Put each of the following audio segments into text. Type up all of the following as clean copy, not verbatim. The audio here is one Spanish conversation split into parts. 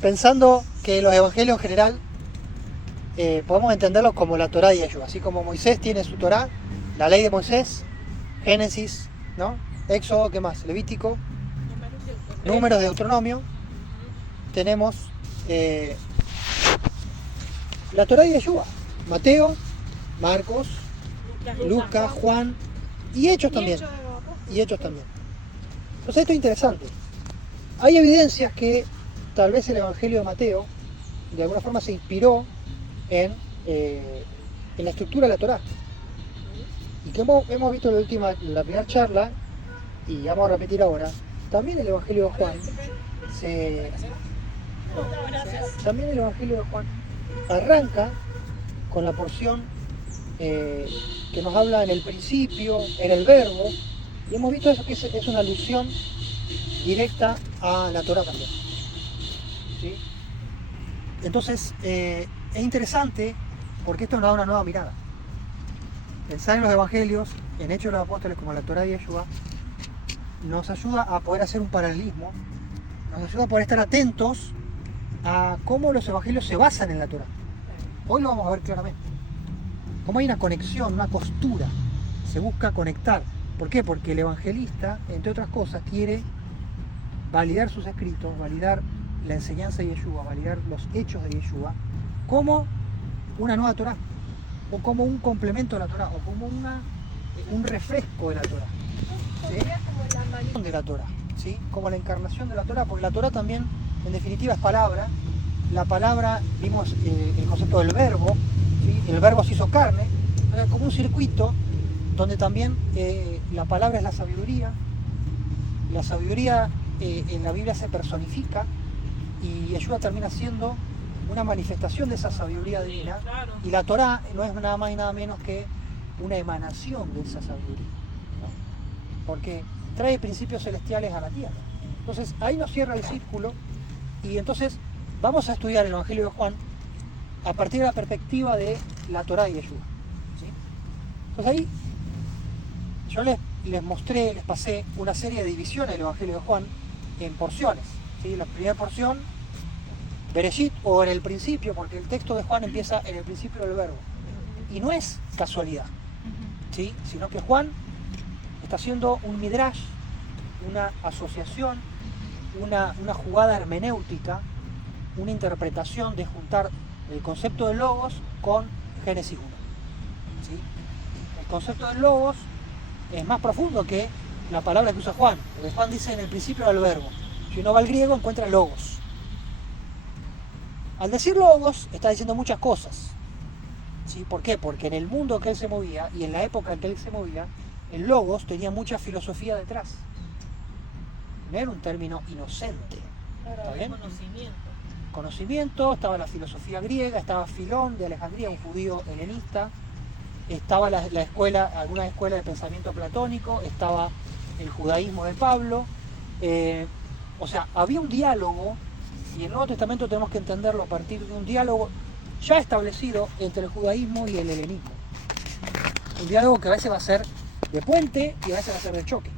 pensando que los evangelios en general podemos entenderlos como la Torá de Yeshua, así como Moisés tiene su Torá, la ley de Moisés, Génesis, ¿no? Éxodo, ¿qué más? Levítico, Números, Deuteronomio. Tenemos la Torá de Yeshua, Mateo, Marcos, Lucas, Juan y Hechos también. Y Hechos también. Entonces esto es interesante. Hay evidencias que tal vez el Evangelio de Mateo de alguna forma se inspiró en la estructura de la Torá. Y que hemos visto en la primera charla, y vamos a repetir ahora, también el Evangelio de Juan también el Evangelio de Juan arranca con la porción que nos habla en el principio, en el verbo, y hemos visto eso que es una alusión directa a la Torá también. ¿Sí? Entonces, es interesante porque esto nos da una nueva mirada. Pensar en los evangelios, en Hechos de los Apóstoles como la Torá de Yeshua, nos ayuda a poder hacer un paralelismo, nos ayuda a poder estar atentos a cómo los evangelios se basan en la Torá. Hoy lo vamos a ver claramente. Cómo hay una conexión, una costura, se busca conectar. ¿Por qué? Porque el evangelista, entre otras cosas, quiere validar sus escritos, validar la enseñanza de Yeshua, validar los hechos de Yeshua, como una nueva Torá, o como un complemento de la Torá, o como un refresco de la Torá. ¿Sí? De la Torá, ¿sí? Como la encarnación de la Torá, porque la Torá también, en definitiva, es palabra. La palabra, vimos el concepto del verbo, ¿sí? El verbo se hizo carne, como un circuito donde también la palabra es la sabiduría en la Biblia se personifica y Yeshua termina siendo una manifestación de esa sabiduría divina, y la Torá no es nada más y nada menos que una emanación de esa sabiduría, ¿no? Porque trae principios celestiales a la tierra. Entonces ahí nos cierra el círculo, y entonces vamos a estudiar el Evangelio de Juan a partir de la perspectiva de la Torá de Yeshua, ¿sí? Entonces ahí yo les mostré, les pasé una serie de divisiones del Evangelio de Juan en porciones, ¿sí? La primera porción, Bereshit, o en el principio, porque el texto de Juan empieza en el principio del verbo, y no es casualidad, ¿sí? Sino que Juan está haciendo un midrash, una asociación, una jugada hermenéutica, una interpretación de juntar el concepto de logos con Génesis 1, ¿sí? El concepto de logos es más profundo que la palabra que usa Juan, porque Juan dice en el principio del verbo. Si uno va al griego encuentra logos. Al decir logos está diciendo muchas cosas, ¿sí? ¿Por qué? Porque en el mundo que él se movía y en la época en que él se movía, el logos tenía mucha filosofía detrás. No era un término inocente. ¿Está bien? Conocimiento, estaba la filosofía griega, estaba Filón de Alejandría, un judío helenista, estaba la escuela, alguna escuela de pensamiento platónico, estaba el judaísmo de Pablo, o sea, había un diálogo, y el Nuevo Testamento tenemos que entenderlo a partir de un diálogo ya establecido entre el judaísmo y el helenismo. Un diálogo que a veces va a ser de puente y a veces va a ser de choque,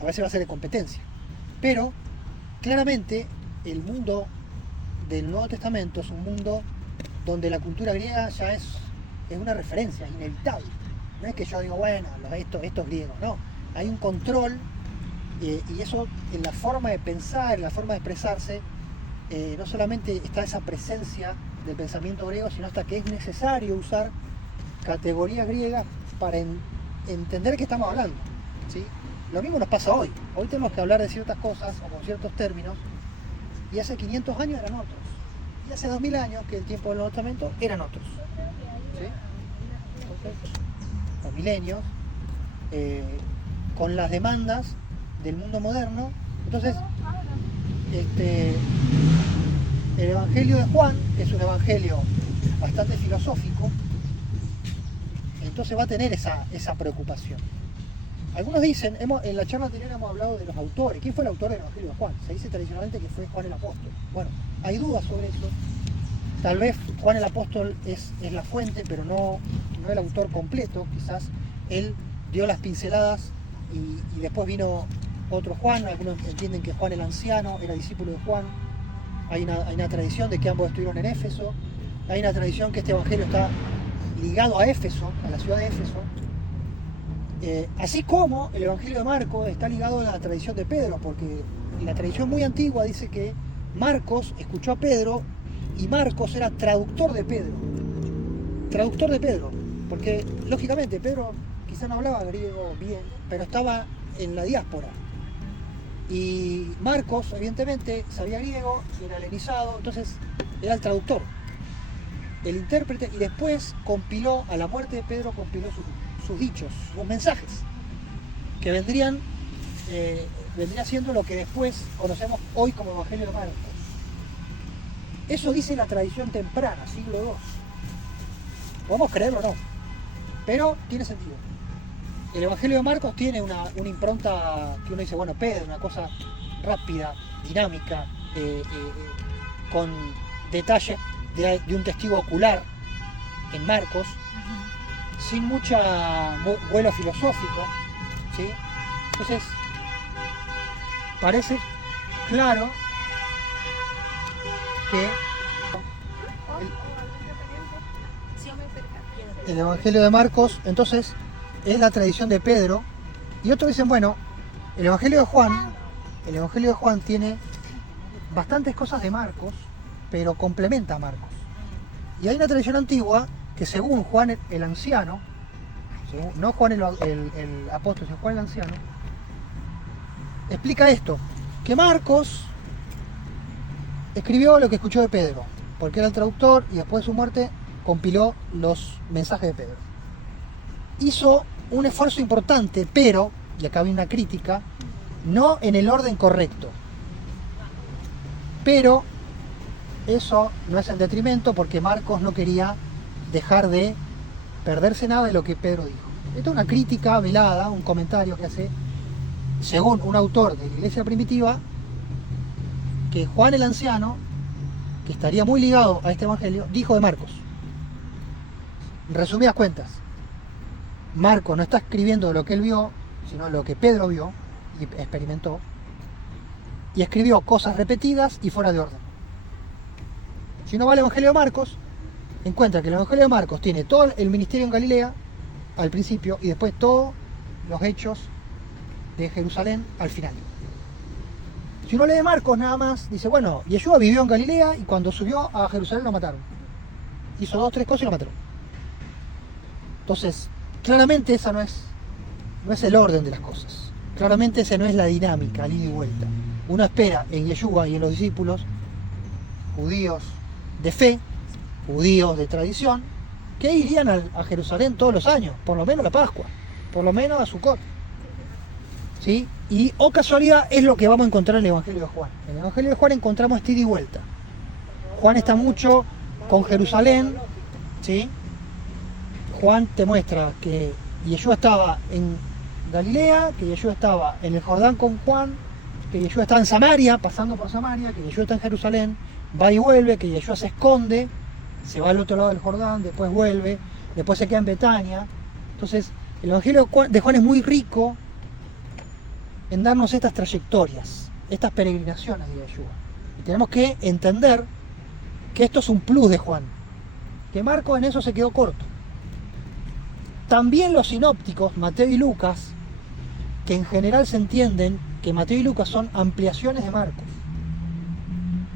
a veces va a ser de competencia, pero claramente el mundo del Nuevo Testamento es un mundo donde la cultura griega ya es una referencia, es inevitable. No es que yo digo, bueno, esto es griego, no. Hay un control, y eso en la forma de pensar, en la forma de expresarse, no solamente está esa presencia del pensamiento griego, sino hasta que es necesario usar categorías griegas para entender de qué estamos hablando, ¿sí? Lo mismo nos pasa hoy. Hoy tenemos que hablar de ciertas cosas o con ciertos términos, y hace 500 años eran otros. Y hace 2000 años, que el tiempo del Nuevo Testamento, eran otros. ¿Sí? Entonces, los milenios, con las demandas del mundo moderno. Entonces, el Evangelio de Juan, que es un evangelio bastante filosófico, entonces va a tener esa preocupación. Algunos dicen, en la charla anterior hemos hablado de los autores. ¿Quién fue el autor del Evangelio de Juan? Se dice tradicionalmente que fue Juan el Apóstol. Bueno, hay dudas sobre eso. Tal vez Juan el Apóstol es la fuente, pero no el autor completo. Quizás él dio las pinceladas y después vino otro Juan. Algunos entienden que Juan el Anciano era discípulo de Juan. hay una tradición de que ambos estuvieron en Éfeso, hay una tradición que este evangelio está ligado a Éfeso, a la ciudad de Éfeso, así como el evangelio de Marcos está ligado a la tradición de Pedro, porque la tradición muy antigua dice que Marcos escuchó a Pedro y Marcos era traductor de Pedro, porque lógicamente Pedro quizá no hablaba griego bien, pero estaba en la diáspora. Y Marcos, evidentemente, sabía griego, era helenizado, entonces era el traductor, el intérprete, y después compiló, a la muerte de Pedro, compiló sus dichos, sus mensajes, que vendría siendo lo que después conocemos hoy como Evangelio de Marcos. Eso dice la tradición temprana, siglo II. Podemos creerlo o no, pero tiene sentido. El Evangelio de Marcos tiene una impronta que uno dice, bueno, Pedro, una cosa rápida, dinámica, con detalle de un testigo ocular en Marcos, sin mucho vuelo filosófico, ¿sí? Entonces, parece claro que el Evangelio de Marcos, entonces, es la tradición de Pedro, y otros dicen, bueno, el Evangelio de Juan tiene bastantes cosas de Marcos, pero complementa a Marcos. Y hay una tradición antigua que según Juan el Anciano, no Juan el apóstol, sino Juan el Anciano, explica esto, que Marcos escribió lo que escuchó de Pedro, porque era el traductor, y después de su muerte compiló los mensajes de Pedro. Hizo un esfuerzo importante, pero, y acá viene una crítica, no en el orden correcto. Pero eso no es en detrimento, porque Marcos no quería dejar de perderse nada de lo que Pedro dijo. Esto es una crítica velada, un comentario que hace, según un autor de la iglesia primitiva, que Juan el Anciano, que estaría muy ligado a este evangelio, dijo de Marcos. En resumidas cuentas, Marcos no está escribiendo lo que él vio, sino lo que Pedro vio y experimentó, y escribió cosas repetidas y fuera de orden. Si uno va al Evangelio de Marcos, encuentra que el Evangelio de Marcos tiene todo el ministerio en Galilea al principio y después todos los hechos de Jerusalén al final. Si uno lee Marcos nada más, dice, bueno, Yeshua vivió en Galilea y cuando subió a Jerusalén lo mataron. Hizo 2 o 3 cosas y lo mataron. Entonces, claramente esa no es el orden de las cosas. Claramente esa no es la dinámica, al ida y vuelta. Uno espera en Yeshua y en los discípulos, judíos de fe, judíos de tradición, que irían a Jerusalén todos los años, por lo menos a la Pascua, por lo menos a Sukkot. ¿Sí? Y, oh casualidad, es lo que vamos a encontrar en el Evangelio de Juan. En el Evangelio de Juan encontramos este ida y vuelta. Juan está mucho con Jerusalén, ¿sí? Juan te muestra que Yeshua estaba en Galilea, que Yeshua estaba en el Jordán con Juan, que Yeshua estaba en Samaria, pasando por Samaria, que Yeshua está en Jerusalén, va y vuelve, que Yeshua se esconde, se va al otro lado del Jordán, después vuelve, después se queda en Betania. Entonces, el Evangelio de Juan es muy rico en darnos estas trayectorias, estas peregrinaciones de Yeshua. Y tenemos que entender que esto es un plus de Juan, que Marcos en eso se quedó corto. También los sinópticos, Mateo y Lucas, que en general se entienden que Mateo y Lucas son ampliaciones de Marcos.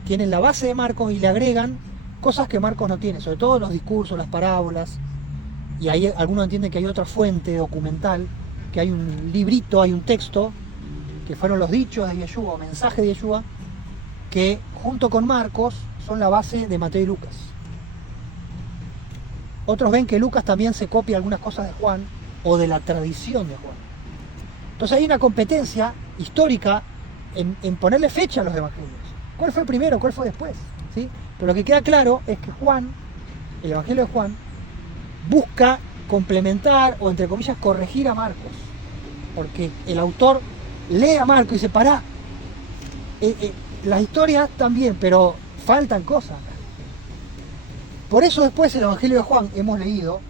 Tienen la base de Marcos y le agregan cosas que Marcos no tiene, sobre todo los discursos, las parábolas, y ahí algunos entienden que hay otra fuente documental, que hay un librito, hay un texto, que fueron los dichos de Yeshua, o mensajes de Yeshua, que junto con Marcos son la base de Mateo y Lucas. Otros ven que Lucas también se copia algunas cosas de Juan o de la tradición de Juan. Entonces hay una competencia histórica en ponerle fecha a los evangelios. ¿Cuál fue primero? ¿Cuál fue después? ¿Sí? Pero lo que queda claro es que Juan, el evangelio de Juan, busca complementar o entre comillas corregir a Marcos. Porque el autor lee a Marcos y dice, pará, las historias están bien, pero faltan cosas. Por eso después el Evangelio de Juan, hemos leído,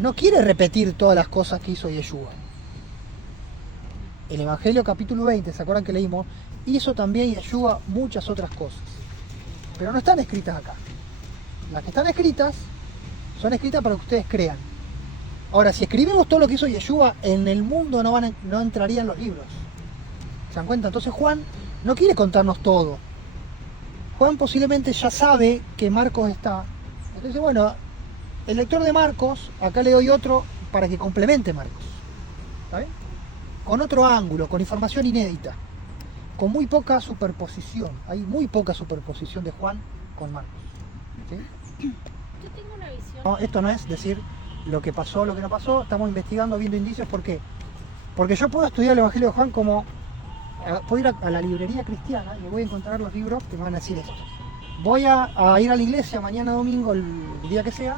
no quiere repetir todas las cosas que hizo Yeshua. El Evangelio capítulo 20, ¿se acuerdan que leímos? Hizo también Yeshua muchas otras cosas. pero no están escritas acá. Las que están escritas son escritas para que ustedes crean. Ahora, si escribimos todo lo que hizo Yeshua, en el mundo no entrarían los libros. ¿Se dan cuenta? Entonces Juan no quiere contarnos todo. Juan posiblemente ya sabe que Marcos está. Entonces, bueno, el lector de Marcos, acá le doy otro para que complemente Marcos. ¿Está bien? Con otro ángulo, con información inédita, con muy poca superposición. Hay muy poca superposición de Juan con Marcos. ¿Sí? Yo tengo una visión. No, esto no es decir lo que pasó, lo que no pasó. Estamos investigando, viendo indicios. ¿Por qué? Porque yo puedo estudiar el Evangelio de Juan como... Puedo ir a la librería cristiana y voy a encontrar los libros que me van a decir esto. Voy a ir a la iglesia mañana domingo, el día que sea,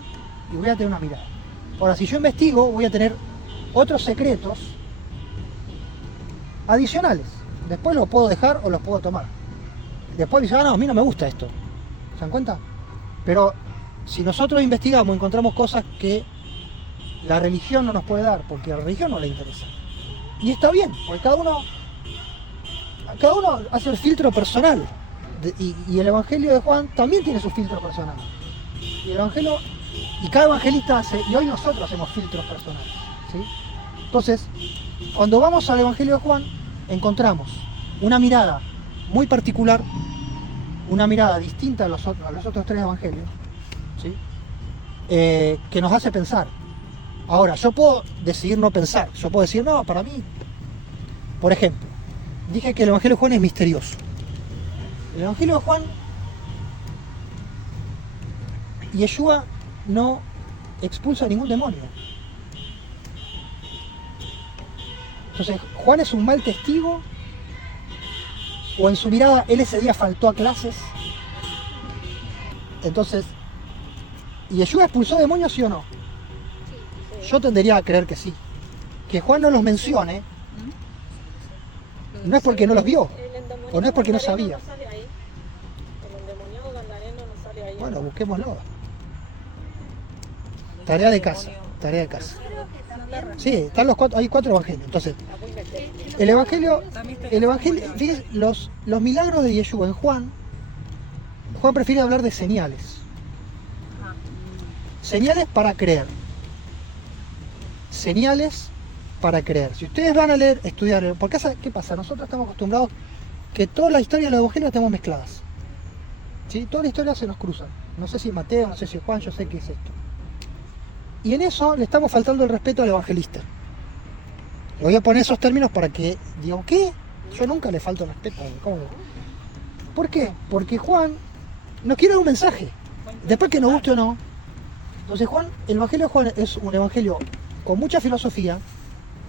y voy a tener una mirada. Ahora, si yo investigo, voy a tener otros secretos adicionales. Después los puedo dejar o los puedo tomar. Después dicen, no, a mí no me gusta esto. ¿Se dan cuenta? Pero si nosotros investigamos, encontramos cosas que la religión no nos puede dar, porque a la religión no le interesa. Y está bien, porque cada uno hace el filtro personal. Y el Evangelio de Juan también tiene su filtro personal. Y el Evangelio, y cada evangelista hace, y hoy nosotros hacemos filtros personales. ¿Sí? Entonces, cuando vamos al Evangelio de Juan, encontramos una mirada muy particular, una mirada distinta a los otros tres evangelios, ¿sí? Que nos hace pensar. Ahora, yo puedo decidir no pensar, yo puedo decir, no, para mí, por ejemplo, dije que el Evangelio de Juan es misterioso. El Evangelio de Juan, Yeshua no expulsa a ningún demonio. Entonces, ¿Juan es un mal testigo? ¿O en su mirada él ese día faltó a clases? Entonces, ¿Yeshua expulsó demonios, sí o no? Yo tendería a creer que sí. Que Juan no los mencione, no es porque no los vio, o no es porque no sabía. Bueno, busquémoslo. Tarea de casa, tarea de casa. Sí, están hay 4 evangelios. Entonces, el evangelio, fíjense, los milagros de Yeshua en Juan prefiere hablar de señales. Señales para creer. Señales para creer. Si ustedes van a leer, estudiar, porque ¿qué pasa? Nosotros estamos acostumbrados que toda la historia de los evangelios las tenemos mezcladas. ¿Sí? Toda la historia se nos cruza. No sé si es Mateo, no sé si es Juan, yo sé qué es esto. Y en eso le estamos faltando el respeto al evangelista. Le voy a poner esos términos para que digan, ¿qué? Yo nunca le falto el respeto. ¿Cómo? ¿Por qué? Porque Juan nos quiere dar un mensaje. Después que nos guste o no. Entonces el evangelio de Juan es un evangelio con mucha filosofía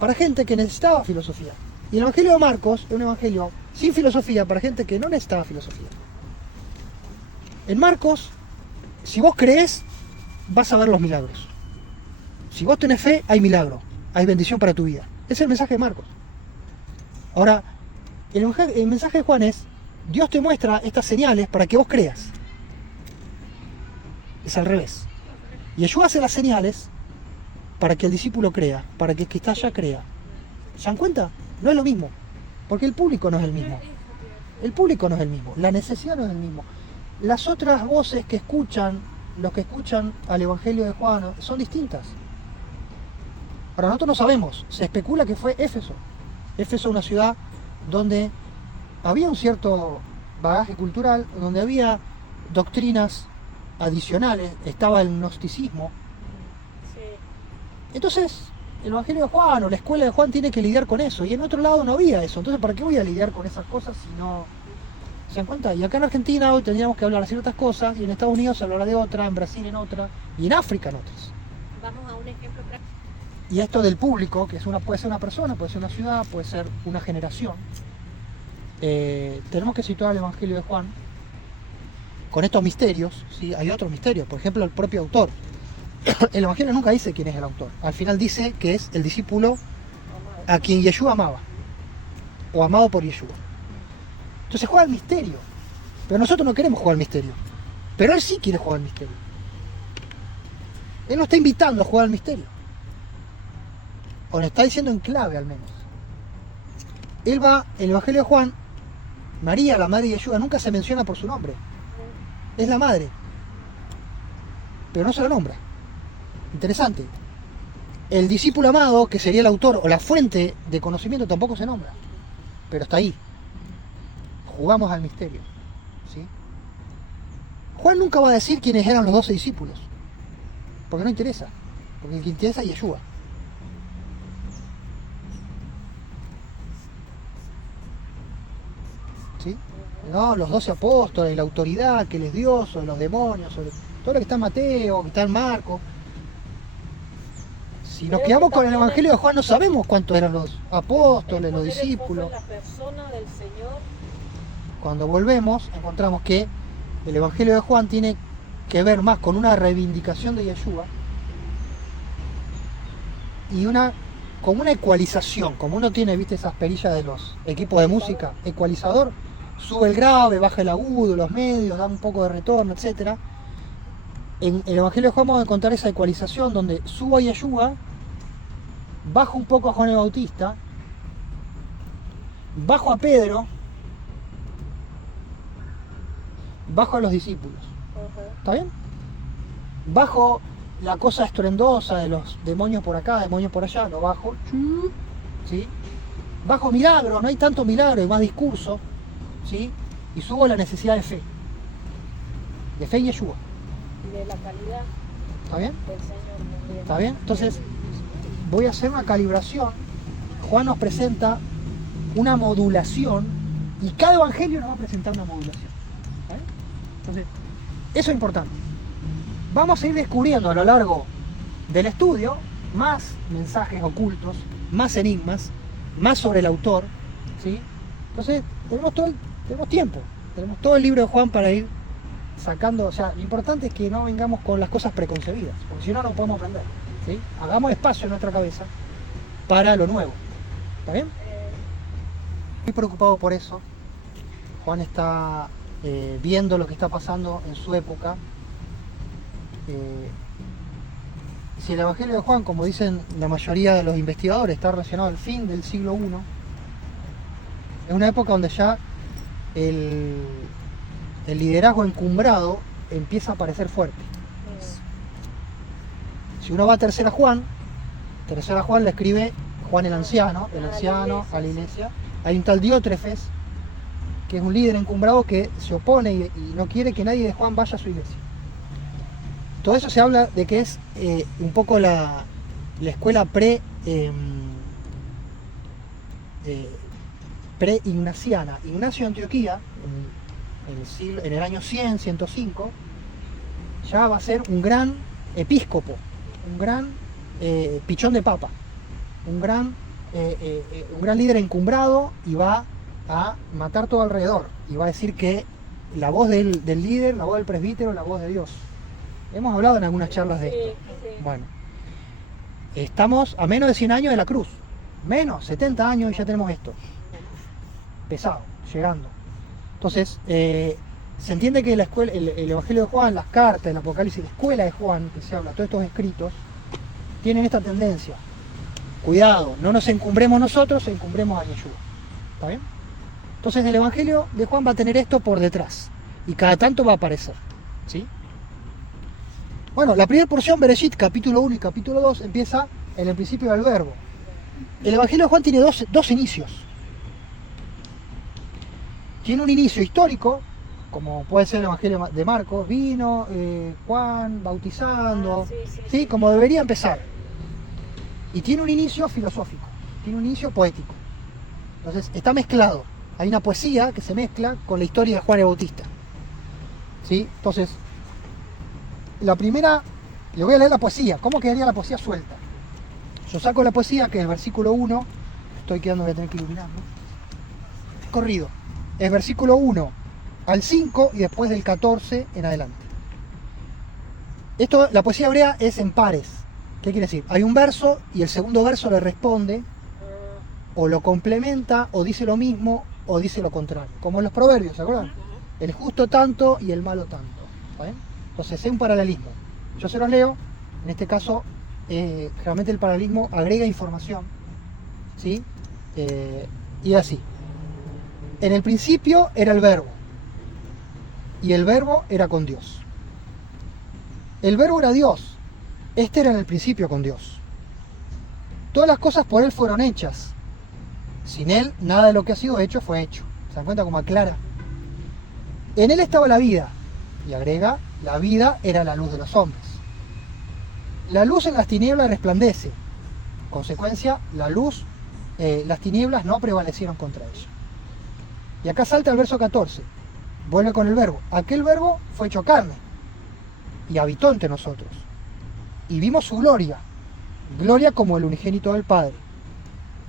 para gente que necesitaba filosofía. Y el evangelio de Marcos es un evangelio sin filosofía para gente que no necesitaba filosofía. En Marcos, si vos crees, vas a ver los milagros. Si vos tenés fe, hay milagro, hay bendición para tu vida. Ese es el mensaje de Marcos. Ahora, el mensaje de Juan es, Dios te muestra estas señales para que vos creas. Es al revés. Y Yeshua hace las señales para que el discípulo crea, para que el que está allá crea. ¿Se dan cuenta? No es lo mismo, porque el público no es el mismo. El público no es el mismo, la necesidad no es el mismo. Las otras voces que escuchan, los que escuchan al Evangelio de Juan, son distintas. Ahora, nosotros no sabemos, se especula que fue Éfeso. Éfeso es una ciudad donde había un cierto bagaje cultural, donde había doctrinas adicionales, estaba el gnosticismo. Entonces, el Evangelio de Juan o la escuela de Juan tiene que lidiar con eso, y en otro lado no había eso. Entonces, ¿para qué voy a lidiar con esas cosas si no se dan cuenta? Y acá en Argentina hoy tendríamos que hablar de ciertas cosas, y en Estados Unidos se hablará de otra, en Brasil en otra, y en África en otras. Vamos a un ejemplo práctico. Y esto del público, que puede ser una persona, puede ser una ciudad, puede ser una generación, tenemos que situar el Evangelio de Juan con estos misterios. ¿Sí? Hay otros misterios, por ejemplo el propio autor. El Evangelio nunca dice quién es el autor, al final dice que es el discípulo a quien Yeshua amaba, o amado por Yeshua. Entonces juega al misterio, pero nosotros no queremos jugar al misterio, pero él sí quiere jugar al misterio. Él nos está invitando a jugar al misterio, o lo está diciendo en clave al menos. Él va, en el Evangelio de Juan, María, la madre de Yeshua, nunca se menciona por su nombre. es la madre. Pero no se lo nombra. Interesante. El discípulo amado, que sería el autor o la fuente de conocimiento, tampoco se nombra. Pero está ahí. Jugamos al misterio. ¿Sí? Juan nunca va a decir quiénes eran los 12 discípulos. Porque no interesa. Porque el que interesa es Yeshua. ¿Sí? No, los 12 apóstoles, la autoridad que les dio sobre los demonios, sobre todo lo que está en Mateo, que está en Marcos. Si nos quedamos con el Evangelio de Juan, no sabemos cuántos eran los apóstoles, los discípulos. La persona del Señor. Cuando volvemos, encontramos que el Evangelio de Juan tiene que ver más con una reivindicación de Yeshua y como una ecualización, como uno tiene, viste, esas perillas de los equipos de música, ecualizador, sube el grave, baja el agudo, los medios, da un poco de retorno, etc. En el Evangelio de Juan vamos a encontrar esa ecualización donde subo a Yeshua, bajo un poco a Juan el Bautista, bajo a Pedro, bajo a los discípulos. ¿Está bien? Bajo la cosa estruendosa de los demonios por acá, demonios por allá, lo bajo. ¿Sí? Bajo milagro, no hay tanto milagro, hay más discurso. ¿Sí? Y subo la necesidad de fe. De fe en Yeshua. Y de la calidad ¿Está bien? del Señor también. ¿Está bien? Entonces, voy a hacer una calibración. Juan nos presenta una modulación y cada evangelio nos va a presentar una modulación. ¿Está bien? Entonces, eso es importante. Vamos a ir descubriendo a lo largo del estudio más mensajes ocultos, más enigmas, más sobre el autor. ¿Sí? Entonces, tenemos tiempo, tenemos todo el libro de Juan para ir sacando. O sea, lo importante es que no vengamos con las cosas preconcebidas, porque si no, no podemos aprender. ¿Sí? Hagamos espacio en nuestra cabeza para lo nuevo. ¿Está bien? Estoy preocupado por eso. Juan está viendo lo que está pasando en su época. Si el Evangelio de Juan, como dicen la mayoría de los investigadores, está relacionado al fin del siglo I, es una época donde ya el liderazgo encumbrado empieza a aparecer fuerte. Si uno va a Tercera Juan le escribe Juan el anciano a la iglesia. Hay un tal Diótrefes, que es un líder encumbrado que se opone y no quiere que nadie de Juan vaya a su iglesia. Todo eso se habla de que es un poco la escuela pre-ignaciana. Ignacio de Antioquía, en el año 100, 105, ya va a ser un gran episcopo, un gran pichón de papa, un gran líder encumbrado, y va a matar todo alrededor, y va a decir que la voz del líder, la voz del presbítero, la voz de Dios. Hemos hablado en algunas charlas de esto. Bueno, estamos a menos de 100 años de la cruz, menos, 70 años y ya tenemos esto. Pesado, llegando. Entonces, se entiende que el Evangelio de Juan, las cartas, el Apocalipsis, la escuela de Juan, que se habla, todos estos escritos, tienen esta tendencia. Cuidado, no nos encumbremos nosotros, encumbremos a Yeshua. ¿Está bien? Entonces el Evangelio de Juan va a tener esto por detrás, y cada tanto va a aparecer. ¿Sí? Bueno, la primera porción, Bereshit, capítulo 1 y capítulo 2, empieza en el principio del verbo. El Evangelio de Juan tiene dos inicios. Tiene un inicio histórico, como puede ser el Evangelio de Marcos, vino Juan bautizando, ¿sí? Como debería empezar. Y tiene un inicio filosófico, tiene un inicio poético. Entonces está mezclado. Hay una poesía que se mezcla con la historia de Juan el Bautista. ¿Sí? Entonces, la primera, le voy a leer la poesía. ¿Cómo quedaría la poesía suelta? Yo saco la poesía, que es el versículo 1, estoy quedando, voy a tener que iluminarlo. Corrido. Es versículo 1 al 5 y después del 14 en adelante. Esto, la poesía hebrea es en pares. ¿Qué quiere decir? Hay un verso y el segundo verso le responde, o lo complementa, o dice lo mismo, o dice lo contrario. Como en los proverbios, ¿se acuerdan? El justo tanto y el malo tanto. ¿Vale? Entonces es un paralelismo. Yo se los leo. En este caso, generalmente el paralelismo agrega información. ¿Sí? Y así. En el principio era el verbo. y el verbo era con Dios. El verbo era Dios. Este era en el principio con Dios. Todas las cosas por él fueron hechas. Sin él, nada de lo que ha sido hecho fue hecho. ¿Se dan cuenta cómo aclara? En él estaba la vida. Y agrega, la vida era la luz de los hombres. La luz en las tinieblas resplandece. Consecuencia, la luz, las tinieblas no prevalecieron contra ella. Y acá salta el verso 14. Vuelve con el verbo. Aquel verbo fue hecho carne y habitó entre nosotros. Y vimos su gloria. Gloria como el unigénito del Padre.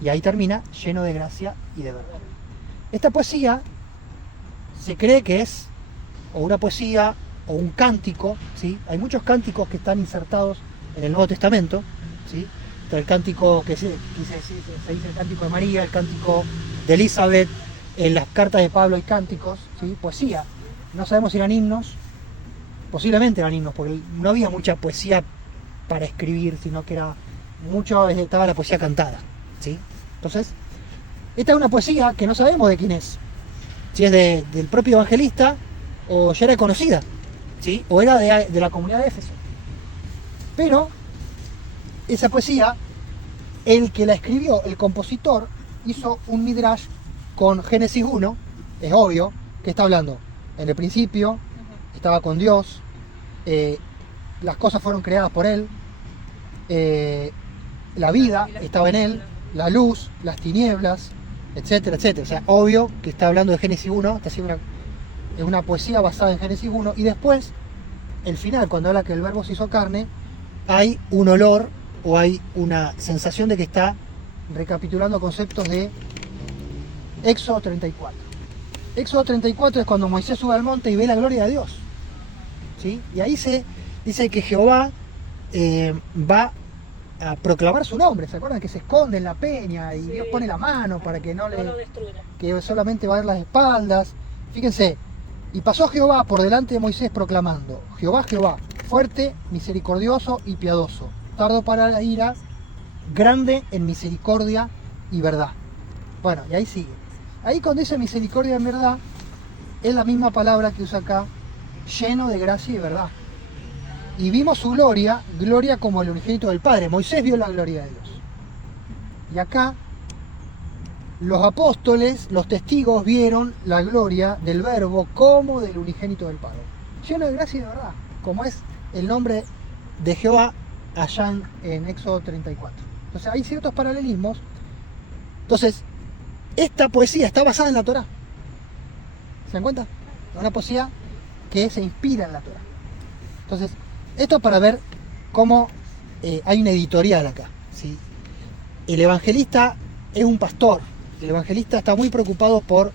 Y ahí termina, lleno de gracia y de verdad. Esta poesía se cree que es o una poesía o un cántico, ¿sí? Hay muchos cánticos que están insertados en el Nuevo Testamento, ¿sí? Está el cántico que se dice el cántico de María, el cántico de Elizabeth, en las cartas de Pablo hay cánticos, ¿sí? Poesía. No sabemos si eran himnos, posiblemente eran himnos, porque no había mucha poesía para escribir, sino que era mucho, estaba la poesía cantada, ¿sí? Entonces, esta es una poesía que no sabemos de quién es, si es del propio evangelista o ya era conocida, ¿sí? O era de la comunidad de Éfeso. Pero esa poesía, el que la escribió, el compositor, hizo un midrash con Génesis 1, es obvio, que está hablando. En el principio estaba con Dios, las cosas fueron creadas por él, la vida estaba en él, la luz, las tinieblas, etcétera, etcétera. O sea, obvio que está hablando de Génesis 1, está haciendo una poesía basada en Génesis 1, y después, el final, cuando habla que el verbo se hizo carne, hay un olor o hay una sensación de que está recapitulando conceptos de Éxodo 34. Éxodo 34 es cuando Moisés sube al monte y ve la gloria de Dios, ¿sí? Y ahí se dice que Jehová va a proclamar su nombre. ¿Se acuerdan que se esconde en la peña y sí, Dios pone la mano para que no lo destruya, que solamente va a ver las espaldas? Fíjense, y pasó Jehová por delante de Moisés proclamando: Jehová, Jehová, fuerte, misericordioso y piadoso, tardo para la ira, grande en misericordia y verdad. Bueno, y ahí sigue. Ahí cuando dice misericordia y verdad, es la misma palabra que usa acá, lleno de gracia y verdad. Y vimos su gloria, gloria como el unigénito del Padre. Moisés vio la gloria de Dios. Y acá, los apóstoles, los testigos, vieron la gloria del Verbo como del unigénito del Padre. Lleno de gracia y de verdad, como es el nombre de Jehová allá en Éxodo 34. Entonces hay ciertos paralelismos. Entonces, esta poesía está basada en la Torá. ¿Se dan cuenta? Una poesía que se inspira en la Torá. Entonces, esto para ver cómo hay una editorial acá, ¿sí? El evangelista es un pastor. El evangelista está muy preocupado por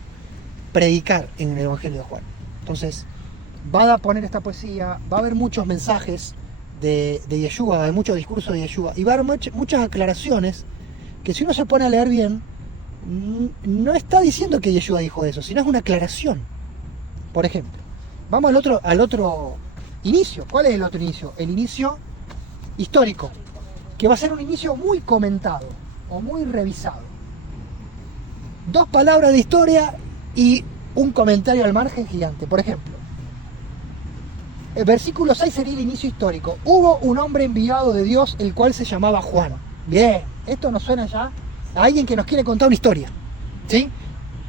predicar en el Evangelio de Juan. Entonces, va a poner esta poesía, va a haber muchos mensajes de Yeshua, va a haber muchos discursos de Yeshua, y va a haber muchas aclaraciones que, si uno se pone a leer bien, no está diciendo que Yeshua dijo eso, sino es una aclaración. Por ejemplo, vamos al otro inicio. ¿Cuál es el otro inicio? El inicio histórico, que va a ser un inicio muy comentado o muy revisado. 2 palabras de historia y un comentario al margen gigante. Por ejemplo, el versículo 6 sería el inicio histórico. Hubo un hombre enviado de Dios, el cual se llamaba Juan. Bien, esto nos suena ya a alguien que nos quiere contar una historia, ¿sí?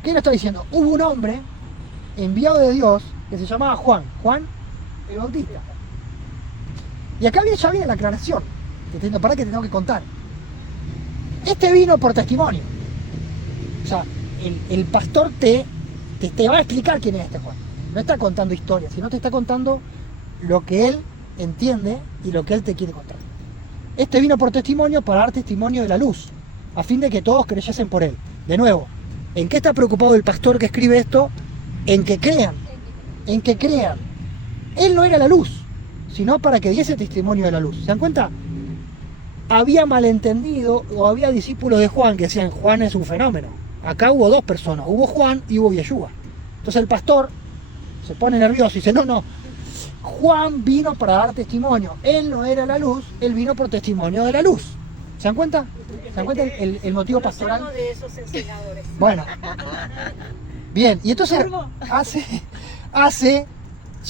¿Qué nos está diciendo? Hubo un hombre enviado de Dios que se llamaba Juan el Bautista. Y acá ya viene la aclaración. Para que te tengo que contar. Este vino por testimonio. O sea, el pastor te va a explicar quién es este Juan. No está contando historias, sino te está contando lo que él entiende y lo que él te quiere contar. Este vino por testimonio para dar testimonio de la luz, a fin de que todos creyesen por él. De nuevo, ¿en qué está preocupado el pastor que escribe esto? En que crean. En que crean. Él no era la luz, sino para que diese testimonio de la luz. ¿Se dan cuenta? Había malentendido, o había discípulos de Juan que decían: Juan es un fenómeno. Acá hubo 2 personas, hubo Juan y hubo Yeshua. Entonces el pastor se pone nervioso y dice: no, Juan vino para dar testimonio. Él no era la luz, él vino por testimonio de la luz. ¿Se dan cuenta? ¿Se dan cuenta el motivo pastoral? Uno de esos enseñadores. Bueno, bien, y entonces hace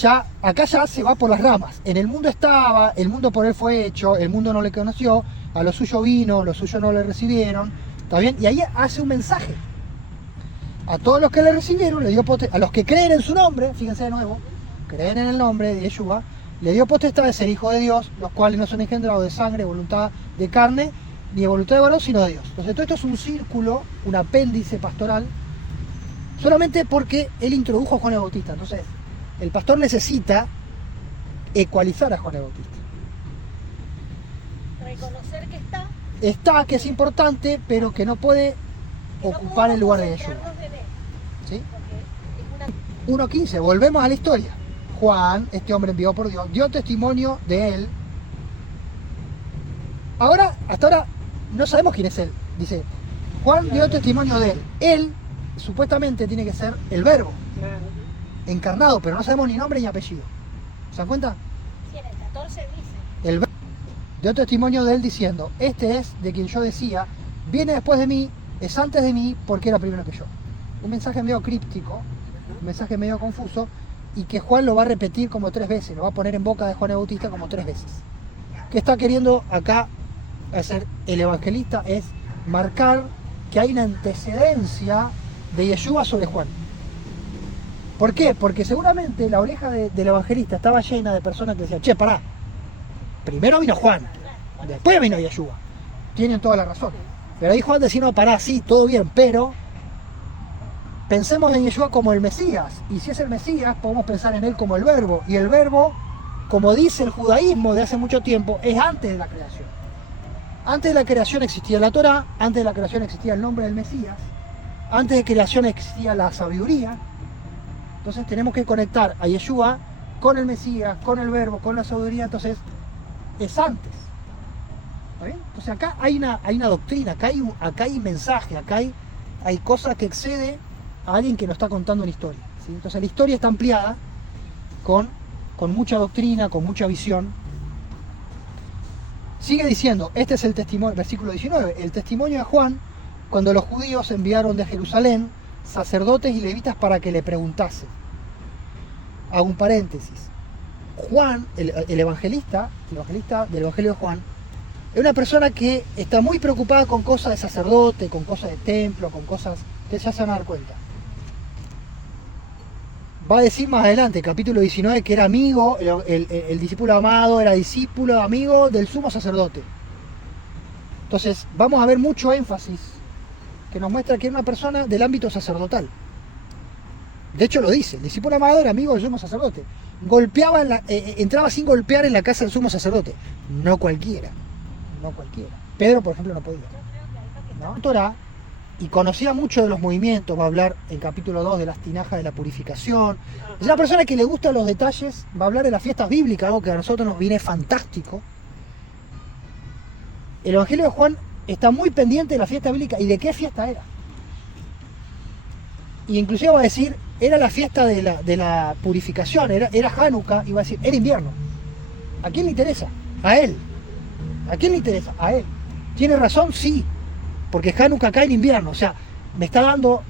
ya acá ya se va por las ramas. En el mundo estaba, el mundo por él fue hecho, el mundo no le conoció, a lo suyo vino, los suyos no le recibieron, ¿está bien? Y ahí hace un mensaje. A todos los que le recibieron, le dio a los que creen en su nombre, fíjense de nuevo, creen en el nombre de Yeshua, le dio potestad de ser hijo de Dios, los cuales no son engendrados de sangre, voluntad de carne, ni de voluntad de varón, sino de Dios. Entonces todo esto es un círculo, un apéndice pastoral, solamente porque él introdujo a Juan el Bautista. Entonces, el pastor necesita ecualizar a Juan el Bautista. Reconocer que está. Está, que es importante, pero que no puede ocupar el lugar de Yeshua. ¿Sí? 1.15, volvemos a la historia. Juan, este hombre enviado por Dios, dio testimonio de él. Ahora, hasta ahora, no sabemos quién es él. Dice, Juan dio testimonio de él. Él, supuestamente, tiene que ser el verbo, encarnado, pero no sabemos ni nombre ni apellido. ¿Se dan cuenta? Sí, en el 14 dice. El verbo dio testimonio de él diciendo, este es de quien yo decía, viene después de mí, es antes de mí, porque era primero que yo. Un mensaje medio críptico, un mensaje medio confuso, y que Juan lo va a repetir como 3 veces, lo va a poner en boca de Juan el Bautista como 3 veces. ¿Qué está queriendo acá hacer el evangelista? Es marcar que hay una antecedencia de Yeshua sobre Juan. ¿Por qué? Porque seguramente la oreja del evangelista estaba llena de personas que decían, che, pará, primero vino Juan, después vino Yeshua. Tienen toda la razón. Pero ahí Juan decía, no, pará, sí, todo bien, pero pensemos en Yeshua como el Mesías. Y si es el Mesías, podemos pensar en él como el verbo. Y el verbo, como dice el judaísmo de hace mucho tiempo, es antes de la creación. Antes de la creación existía la Torá, antes de la creación existía el nombre del Mesías, antes de creación existía la sabiduría. Entonces tenemos que conectar a Yeshua con el Mesías, con el verbo, con la sabiduría. Entonces es antes. ¿Está bien? Entonces acá hay una doctrina, acá hay mensaje, acá hay cosas que excede a alguien que nos está contando una historia, ¿sí? Entonces la historia está ampliada con mucha doctrina, con mucha visión. Sigue diciendo, este es el testimonio, versículo 19, el testimonio de Juan, cuando los judíos enviaron de Jerusalén sacerdotes y levitas para que le preguntasen. Hago un paréntesis. Juan, el evangelista del Evangelio de Juan, es una persona que está muy preocupada con cosas de sacerdote, con cosas de templo, con cosas que ya se van a dar cuenta. Va a decir más adelante, capítulo 19, que era amigo, el discípulo amado era discípulo, amigo del sumo sacerdote. Entonces, vamos a ver mucho énfasis que nos muestra que era una persona del ámbito sacerdotal. De hecho lo dice, el discípulo amado era amigo del sumo sacerdote. Golpeaba entraba sin golpear en la casa del sumo sacerdote. No cualquiera. Pedro, por ejemplo, no podía. ¿No? Torá, y conocía mucho de los movimientos, va a hablar en capítulo 2 de las tinajas de la purificación. Es una persona que le gustan los detalles, va a hablar de las fiestas bíblicas, algo que a nosotros nos viene fantástico. El Evangelio de Juan está muy pendiente de la fiesta bíblica y de qué fiesta era. Y inclusive va a decir, era la fiesta de la purificación, era Hanukkah, y va a decir, era invierno. ¿A quién le interesa? A él. ¿A quién le interesa? A él. ¿Tiene razón? Sí. Porque Hanukkah cae en invierno. O sea, me está dando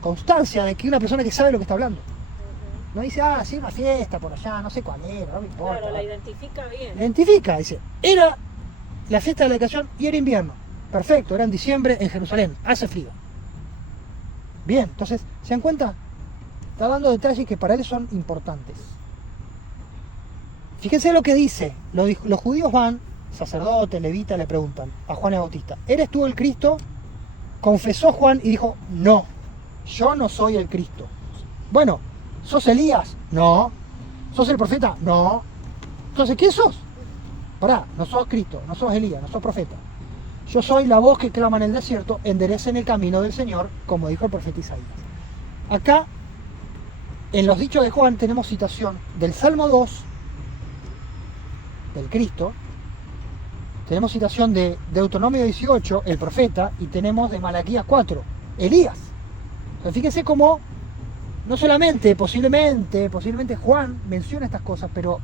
constancia de que una persona que sabe lo que está hablando. No dice, sí, una fiesta por allá, no sé cuál era, no me importa. Claro, la identifica bien. La identifica, dice, era la fiesta de la dedicación y era invierno. Perfecto, era en diciembre en Jerusalén, hace frío. Bien, entonces, ¿se dan cuenta? Está dando detalles que para él son importantes. Fíjense lo que dice, los judíos van, sacerdote, levita, le preguntan a Juan el Bautista, ¿eres tú el Cristo? Confesó Juan y dijo, no, yo no soy el Cristo. Bueno, ¿sos Elías? No. ¿Sos el profeta? No. Entonces, ¿quién sos? Pará, no sos Cristo, no sos Elías, no sos profeta. Yo soy la voz que clama en el desierto, enderecen el camino del Señor, como dijo el profeta Isaías. Acá, en los dichos de Juan, tenemos citación del Salmo 2, del Cristo, tenemos citación de Deuteronomio 18, el profeta, y tenemos de Malaquías 4, Elías. Entonces, fíjense cómo, no solamente, posiblemente Juan menciona estas cosas, pero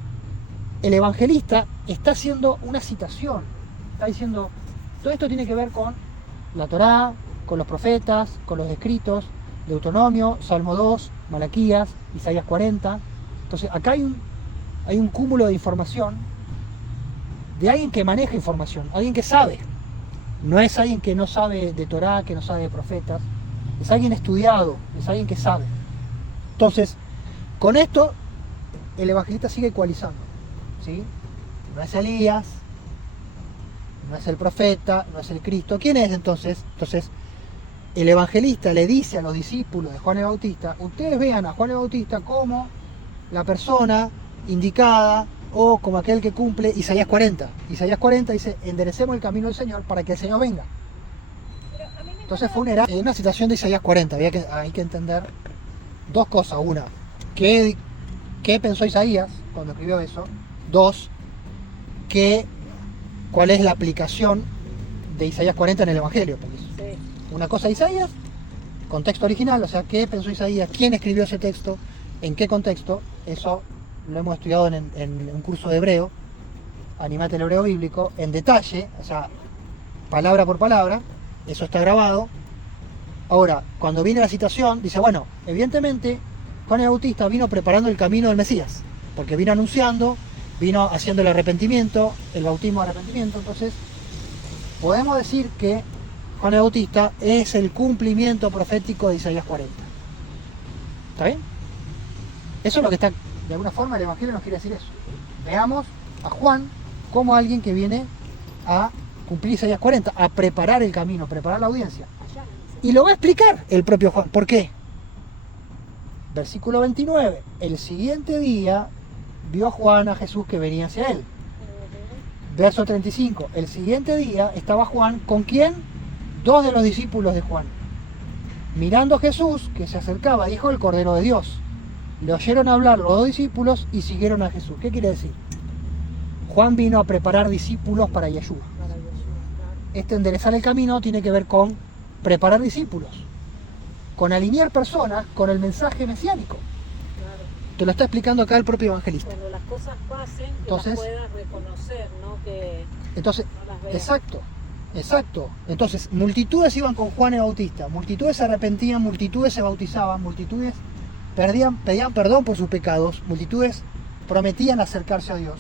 el evangelista está haciendo una citación, está diciendo, todo esto tiene que ver con la Torá, con los profetas, con los escritos, Deuteronomio, Salmo 2, Malaquías, Isaías 40. Entonces acá hay un cúmulo de información de alguien que maneja información, alguien que sabe. No es alguien que no sabe de Torá, que no sabe de profetas, es alguien estudiado, es alguien que sabe. Entonces, con esto, el evangelista sigue ecualizando, ¿sí? No es Elías, no es el profeta, no es el Cristo. ¿Quién es entonces? Entonces, el evangelista le dice a los discípulos de Juan el Bautista, ustedes vean a Juan el Bautista como la persona indicada o como aquel que cumple Isaías 40. Isaías 40 dice, enderecemos el camino del Señor para que el Señor venga. Entonces fue una citación de Isaías 40. Hay que entender dos cosas. Una, ¿qué pensó Isaías cuando escribió eso? Dos, ¿cuál es la aplicación de Isaías 40 en el Evangelio? Porque Sí. una cosa Isaías, contexto original, o sea, ¿qué pensó Isaías? ¿Quién escribió ese texto? ¿En qué contexto? Eso lo hemos estudiado en un curso de hebreo, Animate el hebreo bíblico, en detalle, o sea, palabra por palabra, eso está grabado. Ahora, cuando viene la citación, dice, bueno, evidentemente Juan el Bautista vino preparando el camino del Mesías, porque vino anunciando, vino haciendo el arrepentimiento, el bautismo de arrepentimiento, entonces podemos decir que Juan el Bautista es el cumplimiento profético de Isaías 40. ¿Está bien? Eso es lo que está, de alguna forma el Evangelio nos quiere decir eso. Veamos a Juan como alguien que viene a cumplir Isaías 40, a preparar el camino, preparar la audiencia. Y lo va a explicar el propio Juan. ¿Por qué? Versículo 29. El siguiente día vio Juan a Jesús que venía hacia él. Verso 35. El siguiente día estaba Juan, ¿con quién? Dos de los discípulos de Juan. Mirando a Jesús, que se acercaba, dijo, el Cordero de Dios. Le oyeron hablar los dos discípulos y siguieron a Jesús. ¿Qué quiere decir? Juan vino a preparar discípulos para Yeshua. Este enderezar el camino tiene que ver con preparar discípulos, con alinear personas con el mensaje mesiánico. Claro. Te lo está explicando acá el propio evangelista. Cuando las cosas pasen, que Entonces- las puedas reconocer, ¿no? Que Entonces, no las veas. exacto. Entonces, multitudes iban con Juan el Bautista, multitudes se arrepentían, multitudes se bautizaban, multitudes pedían perdón por sus pecados, multitudes prometían acercarse a Dios,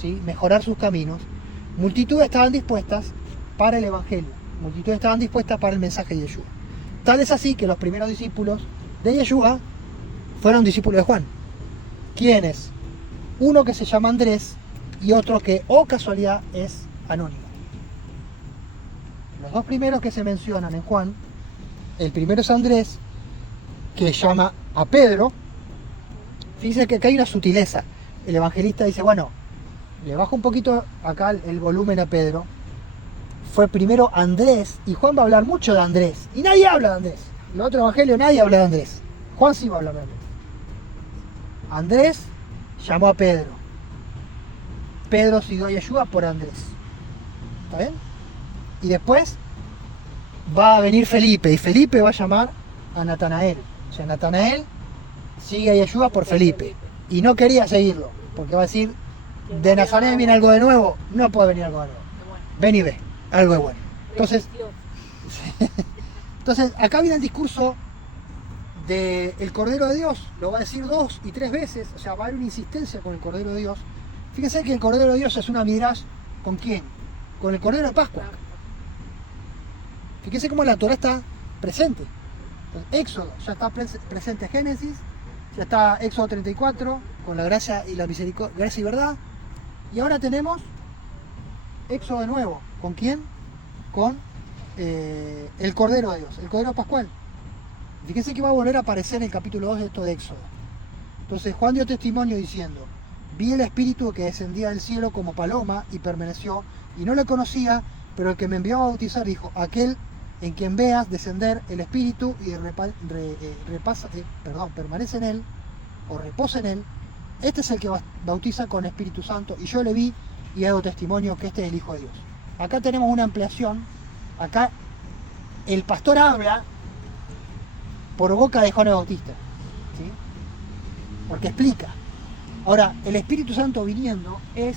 ¿sí? Mejorar sus caminos, multitudes estaban dispuestas para el Evangelio, multitudes estaban dispuestas para el mensaje de Yeshua. Tal es así que los primeros discípulos de Yeshua fueron discípulos de Juan. ¿Quiénes? Uno que se llama Andrés y otro que, oh casualidad, es anónimo. Los dos primeros que se mencionan en Juan, el primero es Andrés, que llama a Pedro. Fíjense que acá hay una sutileza. El evangelista dice, bueno, le bajo un poquito acá el volumen a Pedro. Fue primero Andrés, y Juan va a hablar mucho de Andrés. Y nadie habla de Andrés. En el otro evangelio nadie habla de Andrés. Juan sí va a hablar de Andrés. Andrés llamó a Pedro. Pedro siguió a Yeshua por Andrés. ¿Está bien? Y después va a venir Felipe, y Felipe va a llamar a Natanael. O sea, Natanael sigue a Yeshua por Felipe. Y no quería seguirlo, porque va a decir, de Nazaret viene algo de nuevo. No puede venir algo de nuevo. Bueno, Ven y ve, algo de bueno. Entonces, resistió. entonces acá viene el discurso del Cordero de Dios. Lo va a decir 2 y 3 veces. O sea, va a haber una insistencia con el Cordero de Dios. Fíjense que el Cordero de Dios es una midrash. ¿Con quién? Con el Cordero de Pascua. Fíjense cómo la Torah está presente. Entonces, Éxodo, ya está presente Génesis, ya está Éxodo 34, con la gracia y la misericordia, gracia y verdad. Y ahora tenemos Éxodo de nuevo. ¿Con quién? Con el Cordero de Dios, el Cordero Pascual. Fíjense que va a volver a aparecer en el capítulo 2 de esto de Éxodo. Entonces Juan dio testimonio diciendo, vi el Espíritu que descendía del cielo como paloma y permaneció, y no le conocía, pero el que me envió a bautizar dijo, aquel en quien veas descender el Espíritu y permanece en él, o reposa en él, este es el que bautiza con Espíritu Santo, y yo le vi y he dado testimonio que este es el Hijo de Dios. Acá tenemos una ampliación, acá el pastor habla por boca de Juan el Bautista, ¿sí? Porque explica. Ahora, el Espíritu Santo viniendo es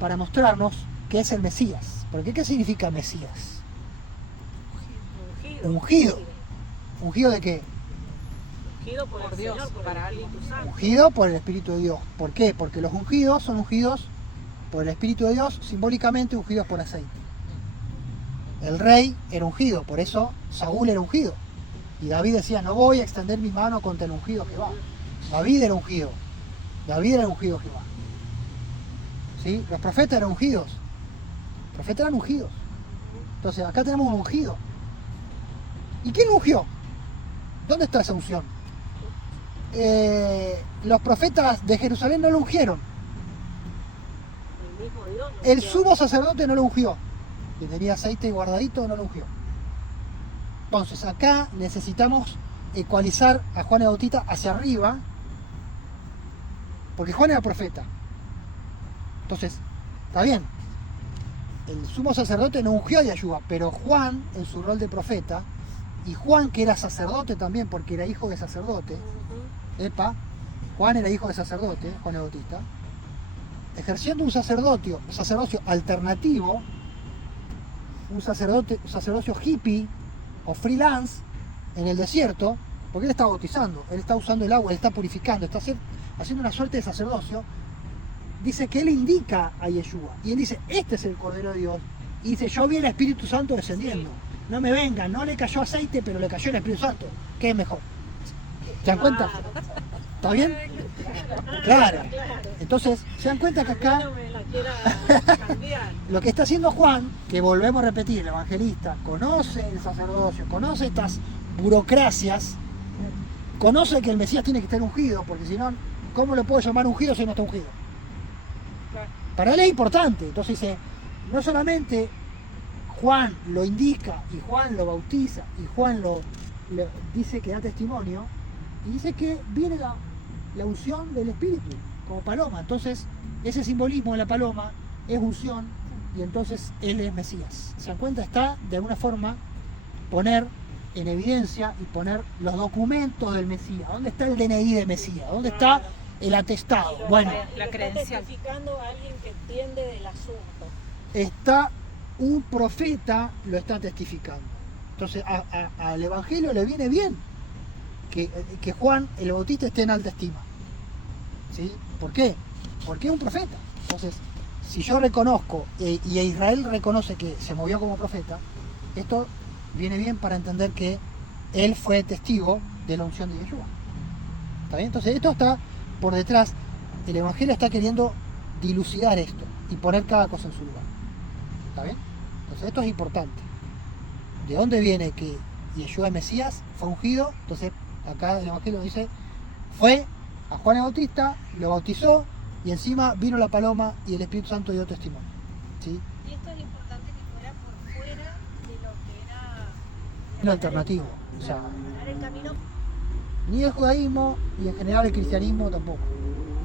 para mostrarnos que es el Mesías. Porque ¿qué significa Mesías? Ungido. ¿Ungido de qué? ungido por Por el Dios, Señor, por para el Espíritu Santo. Ungido por el Espíritu de Dios. ¿Por qué? Porque los ungidos son ungidos por el Espíritu de Dios, simbólicamente ungidos por aceite. El rey era ungido, por eso Saúl era ungido. Y David decía, no voy a extender mi mano contra el ungido Jehová. David era ungido. David era ungido Jehová. ¿Sí? Los profetas eran ungidos. Los profetas eran ungidos. Entonces acá tenemos un ungido. ¿Y quién lo ungió? ¿Dónde está esa unción? Los profetas de Jerusalén no lo ungieron. El mismo Dios. lo El ungió. sumo sacerdote no lo ungió. Que tenía aceite guardadito, no lo ungió. Entonces acá necesitamos ecualizar a Juan el Bautista hacia arriba, porque Juan era profeta. Entonces, está bien, el sumo sacerdote no ungió a Yahshua, pero Juan, en su rol de profeta, y Juan, que era sacerdote también, porque era hijo de sacerdote, Ujú. Juan era hijo de sacerdote, Juan el Bautista, ejerciendo un sacerdocio alternativo, un sacerdocio hippie o freelance en el desierto, porque él está bautizando, él está usando el agua, él está purificando, está haciendo una suerte de sacerdocio. Dice que él indica a Yeshua y él dice, este es el Cordero de Dios, y dice, yo vi el Espíritu Santo descendiendo. No me vengan, no le cayó aceite, pero le cayó el Espíritu Santo. ¿Qué es mejor? ¿Se dan cuenta? ¿Está bien? Claro. Entonces, se dan cuenta que acá No me la quiera cambiar. lo que está haciendo Juan, que volvemos a repetir, el evangelista, conoce el sacerdocio, conoce estas burocracias, conoce que el Mesías tiene que estar ungido, porque si no, ¿cómo lo puedo llamar ungido si no está ungido? Para él es importante. Entonces dice, no solamente Juan lo indica y Juan lo bautiza y Juan lo dice que da testimonio, y dice que viene la unción del Espíritu como paloma. Entonces ese simbolismo de la paloma es unción y entonces él es Mesías. ¿Se dan cuenta? Está de alguna forma poner en evidencia y poner los documentos del Mesías. ¿Dónde está el DNI de Mesías? ¿Dónde está el atestado? Bueno, La Está credencial. testificando a alguien que entiende del asunto. está un profeta, lo está testificando. Entonces al Evangelio le viene bien que Juan el Bautista esté en alta estima. ¿Sí? ¿Por qué? Porque es un profeta. Entonces, si yo reconozco y Israel reconoce que se movió como profeta, esto viene bien para entender que él fue testigo de la unción de Yeshua. ¿Está bien? Entonces esto está por detrás. El Evangelio está queriendo dilucidar esto y poner cada cosa en su lugar. ¿Está bien? Entonces esto es importante. ¿De dónde viene que Yeshua es Mesías? Fue ungido. Entonces acá el Evangelio dice, fue a Juan el Bautista, lo bautizó y encima vino la paloma y el Espíritu Santo dio testimonio. ¿Sí? Y esto es importante que fuera por fuera de lo que era Lo alternativo. O sea, ganar el camino. ni el judaísmo y en general el cristianismo tampoco,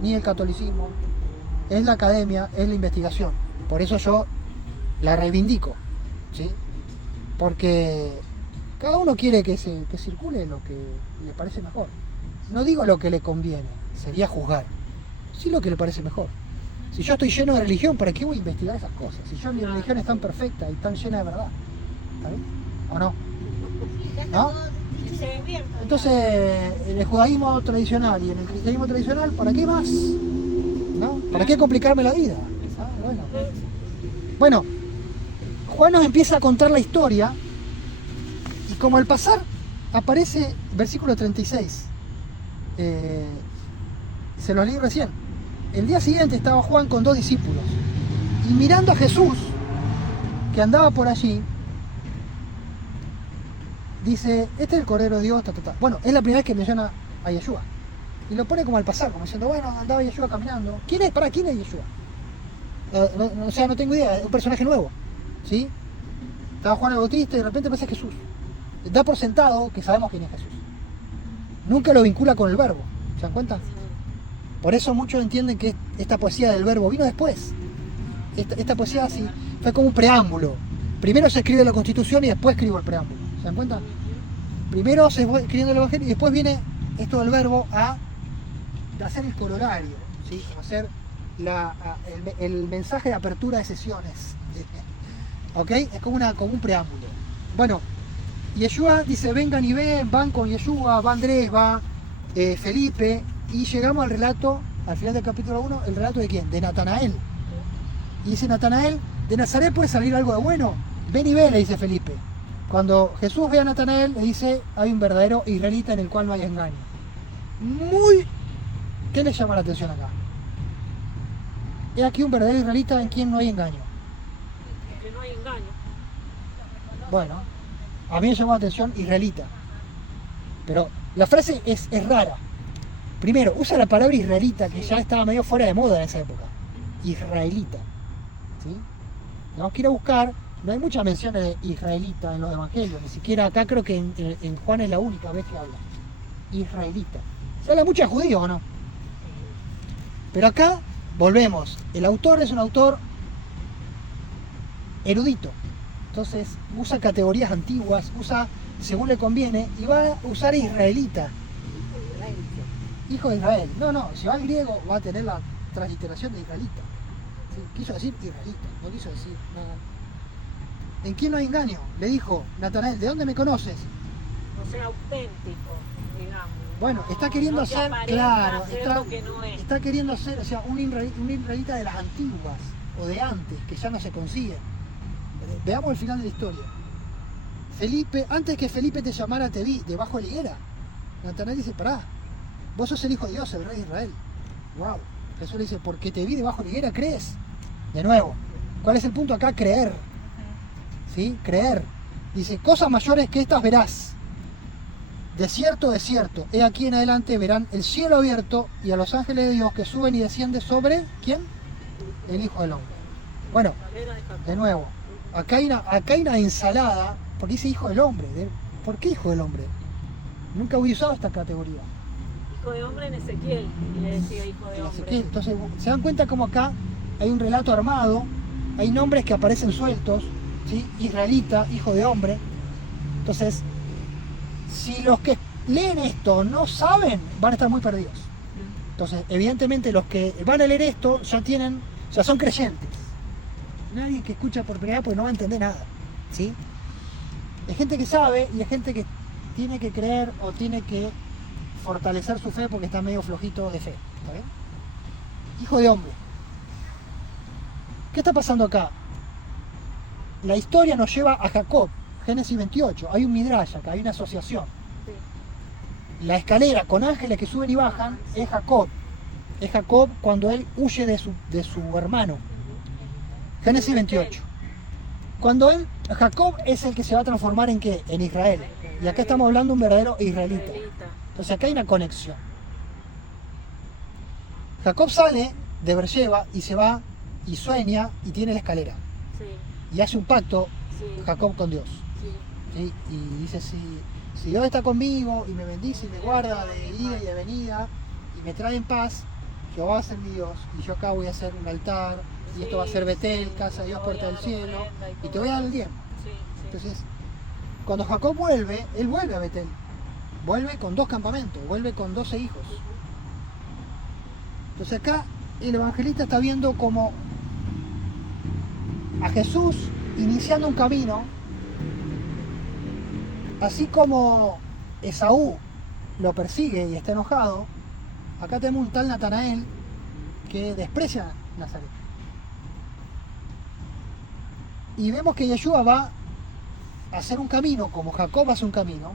ni el catolicismo. Es la academia, es la investigación. Por eso yo la reivindico, ¿sí? Porque cada uno quiere que circule lo que le parece mejor. No digo lo que le conviene, sería juzgar. Sí lo que le parece mejor. Si yo estoy lleno de religión, ¿para qué voy a investigar esas cosas? Si yo mi religión es tan perfecta y tan llena de verdad. ¿Está bien? ¿O no? Ya está ¿No? todo descubierto. Entonces, en el judaísmo tradicional y en el cristianismo tradicional, ¿para qué más? ¿No? ¿Para qué complicarme la vida? Ah, bueno, Juan nos empieza a contar la historia y como al pasar aparece versículo 36. Se lo leí recién. El día siguiente estaba Juan con 2 discípulos y mirando a Jesús que andaba por allí, dice, este es el Cordero de Dios, ta, ta, ta. Bueno, es la primera vez que menciona a Yeshua. Y lo pone como al pasar, como diciendo, bueno, andaba Yeshua caminando. ¿Quién es? ¿Quién es Yeshua? O sea, no tengo idea, es un personaje nuevo. ¿Sí? Estaba Juan el Bautista y de repente aparece Jesús. Da por sentado que sabemos quién es Jesús. Nunca lo vincula con el verbo. ¿Se dan cuenta? Por eso muchos entienden que esta poesía del verbo vino después. Esta poesía así fue como un preámbulo. Primero se escribe la Constitución y después escribo el preámbulo. ¿Se dan cuenta? Primero se fue escribiendo el Evangelio y después viene esto del verbo a hacer el corolario, ¿sí? Hacer el mensaje de apertura de sesiones. ¿Ok? Es como un preámbulo. Bueno, Yeshua dice, vengan y ven, van con Yeshua, va Andrés, va Felipe, y llegamos al relato, al final del capítulo 1, el relato de quién, de Natanael. Y dice Natanael, ¿de Nazaret puede salir algo de bueno? Ven y ve, le dice Felipe. Cuando Jesús ve a Natanael, le dice, hay un verdadero israelita en el cual no hay engaño. ¿Qué le llama la atención acá? He aquí un verdadero israelita en quien no hay engaño. Que no hay engaño. Bueno, a mí me llamó la atención israelita. Pero la frase es rara. Primero, usa la palabra israelita, que ya estaba medio fuera de moda en esa época. Israelita. ¿Sí? Tenemos que ir a buscar, no hay muchas menciones de israelita en los evangelios, ni siquiera acá creo que en Juan es la única vez que habla. Israelita. ¿Se habla mucho de judíos o no? Pero acá, volvemos, el autor es un autor erudito. Entonces usa categorías antiguas, usa según le conviene, y va a usar israelita. Hijo de Israel. No, si va al griego va a tener la transliteración de israelita. ¿Sí? Quiso decir israelita, no quiso decir nada. ¿En quién no hay engaño? Le dijo Natanael, ¿de dónde me conoces? No sea auténtico, digamos. Bueno, está queriendo no que hacer, aparenta claro, ser lo que no es. está queriendo hacer, o sea, un israelita de las antiguas, o de antes, que ya no se consiguen. Veamos el final de la historia. Felipe, antes que Felipe te llamara, te vi debajo de la higuera. Natanael dice, pará, vos sos el Hijo de Dios, el Rey de Israel. Wow. Jesús le dice, porque te vi debajo de la higuera, ¿crees? De nuevo, ¿cuál es el punto acá? Creer. ¿Sí? Creer. Dice, cosas mayores que estas verás. De cierto, he aquí en adelante verán el cielo abierto y a los ángeles de Dios que suben y descienden sobre, ¿quién? El Hijo del Hombre. Bueno, de nuevo, acá hay una ensalada, porque dice Hijo del Hombre. ¿Por qué Hijo del Hombre? Nunca había usado esta categoría. Hijo de hombre en Ezequiel, y le decía hijo de hombre. Ezequiel. Entonces, se dan cuenta como acá hay un relato armado, hay nombres que aparecen sueltos, ¿sí? Israelita, hijo de hombre. Entonces, si los que leen esto no saben, van a estar muy perdidos. Entonces, evidentemente los que van a leer esto ya son creyentes. Nadie que escucha por primera vez porque no va a entender nada, ¿sí? Hay gente que sabe y hay gente que tiene que creer o tiene que fortalecer su fe porque está medio flojito de fe. ¿Está bien? Hijo de hombre. ¿Qué está pasando acá? La historia nos lleva a Jacob, Génesis 28. Hay un midrash acá, hay una asociación. La escalera con ángeles que suben y bajan es Jacob. Es Jacob cuando él huye de su hermano. Génesis 28. Jacob es el que se va a transformar en ¿qué? En Israel. Y acá estamos hablando de un verdadero israelita. Entonces acá hay una conexión. Jacob sale de Beersheba y se va y sueña y tiene la escalera. Sí. Y hace un pacto, sí, Jacob con Dios. Sí. ¿Sí? Y dice, si Dios está conmigo y me bendice y me guarda de ida y de venida y me trae en paz, Jehová va a ser mi Dios y yo acá voy a hacer un altar y esto va a ser Betel, casa de Dios, puerta del cielo, y te voy a dar el diezmo. Sí. Entonces, cuando Jacob vuelve, él vuelve a Betel. Vuelve con 2 campamentos, vuelve con 12 hijos. Entonces acá el evangelista está viendo como a Jesús iniciando un camino, así como Esaú lo persigue y está enojado. Acá tenemos un tal Natanael que desprecia Nazaret. Y vemos que Yeshua va a hacer un camino, como Jacob hace un camino,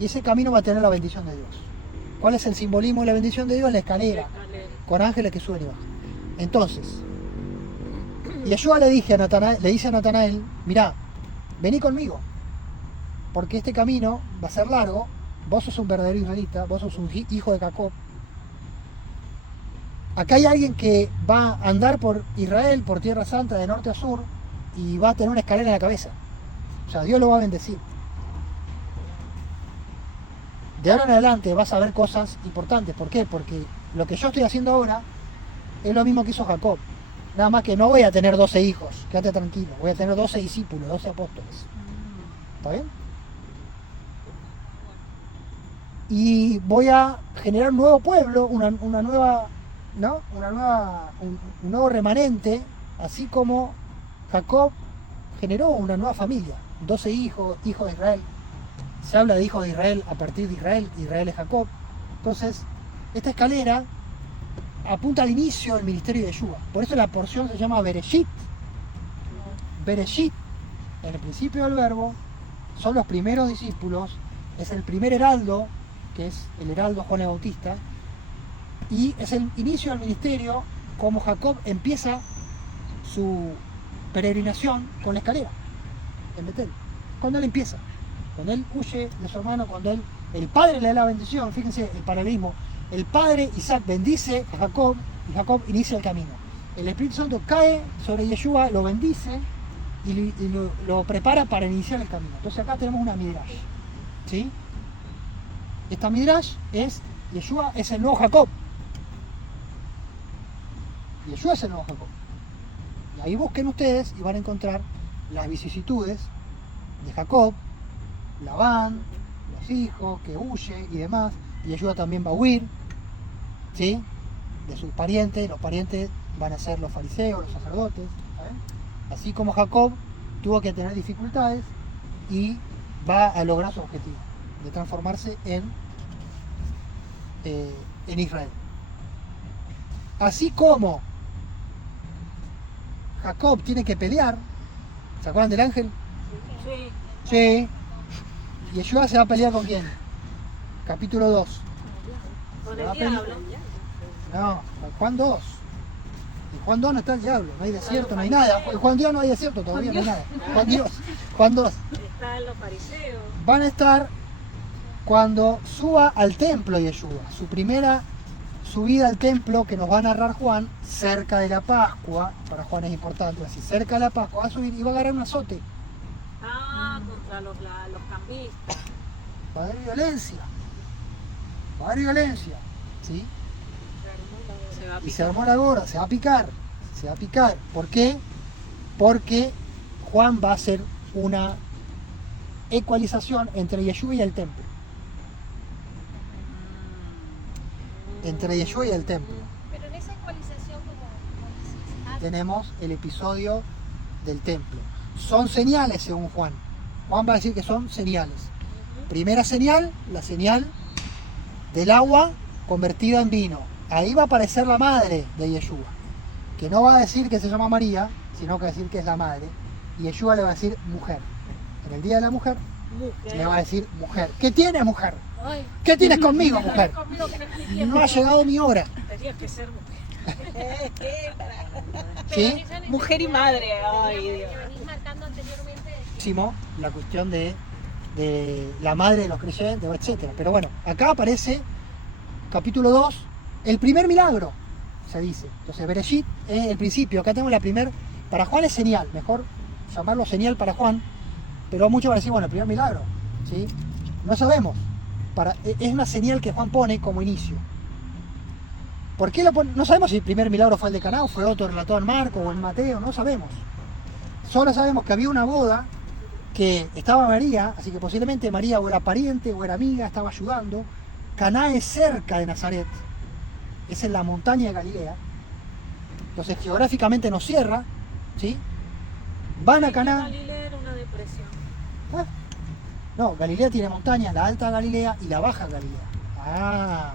y ese camino va a tener la bendición de Dios. ¿Cuál es el simbolismo de la bendición de Dios? La escalera, con ángeles que suben y bajan. Entonces, Yeshua le dice a Natanael, mirá, vení conmigo, porque este camino va a ser largo, vos sos un verdadero israelita, vos sos un hijo de Jacob. Acá hay alguien que va a andar por Israel, por Tierra Santa, de norte a sur, y va a tener una escalera en la cabeza. O sea, Dios lo va a bendecir. De ahora en adelante vas a ver cosas importantes. ¿Por qué? Porque lo que yo estoy haciendo ahora es lo mismo que hizo Jacob. Nada más que no voy a tener 12 hijos, quédate tranquilo. Voy a tener 12 discípulos, 12 apóstoles. ¿Está bien? Y voy a generar un nuevo pueblo, un nuevo remanente, así como Jacob generó una nueva familia, 12 hijos de Israel. Se habla de hijos de Israel a partir de Israel, Israel es Jacob. Entonces, esta escalera apunta al inicio del ministerio de Yeshua. Por eso la porción se llama Bereshit. Bereshit, en el principio del verbo, son los primeros discípulos, es el primer heraldo, que es el heraldo Juan el Bautista, y es el inicio del ministerio, como Jacob empieza su peregrinación con la escalera en Betel. Cuando él empieza, cuando él huye de su hermano, cuando el padre le da la bendición, fíjense el paralelismo, el padre Isaac bendice a Jacob y Jacob inicia el camino. El Espíritu Santo cae sobre Yeshua, lo bendice y lo prepara para iniciar el camino. Entonces acá tenemos una midrash, ¿sí? Esta midrash es, Yeshua es el nuevo Jacob. Yeshua es el nuevo Jacob. Y ahí busquen ustedes y van a encontrar las vicisitudes de Jacob, Labán, los hijos, que huye y demás. Y Yeshua también va a huir, ¿sí? De sus parientes. Los parientes van a ser los fariseos, los sacerdotes, ¿saben? Así como Jacob tuvo que tener dificultades y va a lograr su objetivo de transformarse en Israel. Así como Jacob tiene que pelear, ¿se acuerdan del ángel? Sí. Sí. Y Yeshua se va a pelear con quién? Capítulo 2. Con Se va el a diablo. No, en Juan 2. En Juan 2 no está el diablo, no hay desierto, no hay nada. En Juan Dios no hay desierto, todavía no hay nada. Juan 2. Están los fariseos. Van a estar cuando suba al templo Yeshua, su primera subida al templo que nos va a narrar Juan, cerca de la Pascua. Para Juan es importante, así, cerca de la Pascua, va a subir y va a agarrar un azote. Contra los cambistas. Va a haber violencia. Va a haber violencia, ¿sí? Se va a Y se armó la gorda, se va a picar. Se va a picar. ¿Por qué? Porque Juan va a hacer una ecualización entre Yeshua y el templo. Entre Yeshua y el templo. Pero en esa ecualización, como decís, Tenemos el episodio del templo. Son señales según Juan. Juan va a decir que son señales. Primera señal, la señal del agua convertida en vino. Ahí va a aparecer la madre de Yeshua, que no va a decir que se llama María, sino que va a decir que es la madre. Y Yeshua le va a decir mujer. En el día de la mujer, le va a decir mujer. ¿Qué tienes, mujer? ay, ¿Qué tienes conmigo, mujer? conmigo que no estoy bien. No ha llegado mi hora. Tenías que ser mujer. ¿Sí? Mujer y madre. Ay, Que Dios. venís marcando anteriormente. Muchísimo la cuestión de la madre de los creyentes, etcétera. Pero bueno, acá aparece capítulo 2, el primer milagro, se dice. Entonces Bereshit es el principio. Acá tenemos la primer, para Juan es señal, mejor llamarlo señal para Juan, pero muchos van a decir, bueno, el primer milagro, ¿sí? No sabemos. Es una señal que Juan pone como inicio. ¿Por qué lo pone? No sabemos si el primer milagro fue el de Caná o fue otro relatado en Marco o en Mateo, no sabemos. Solo sabemos que había una boda, que estaba María, así que posiblemente María o era pariente o era amiga, estaba ayudando. Caná es cerca de Nazaret, es en la montaña de Galilea, entonces geográficamente nos cierra, ¿sí? Van a Caná. Galilea era una depresión. Ah, no, Galilea tiene montañas, la alta Galilea y la baja Galilea. Ah,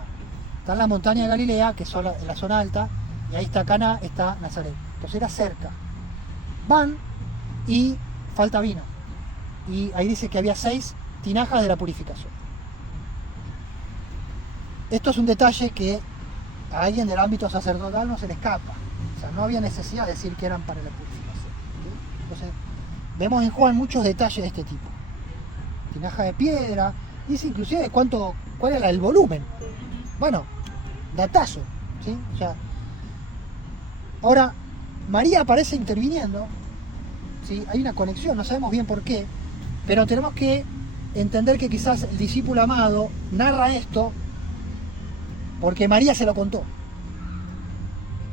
está en la montaña de Galilea, que es en la zona alta, y ahí está Caná, está Nazaret. Entonces era cerca. Van y falta vino. Y ahí dice que había 6 tinajas de la purificación. Esto es un detalle que a alguien del ámbito sacerdotal no se le escapa. O sea, no había necesidad de decir que eran para la purificación. ¿Sí? Entonces, vemos en Juan muchos detalles de este tipo. Tinaja de piedra, dice inclusive cuál era el volumen. Bueno, datazo, ¿sí? O sea, ahora, María aparece interviniendo, ¿sí? Hay una conexión, no sabemos bien por qué, pero tenemos que entender que quizás el discípulo amado narra esto porque María se lo contó.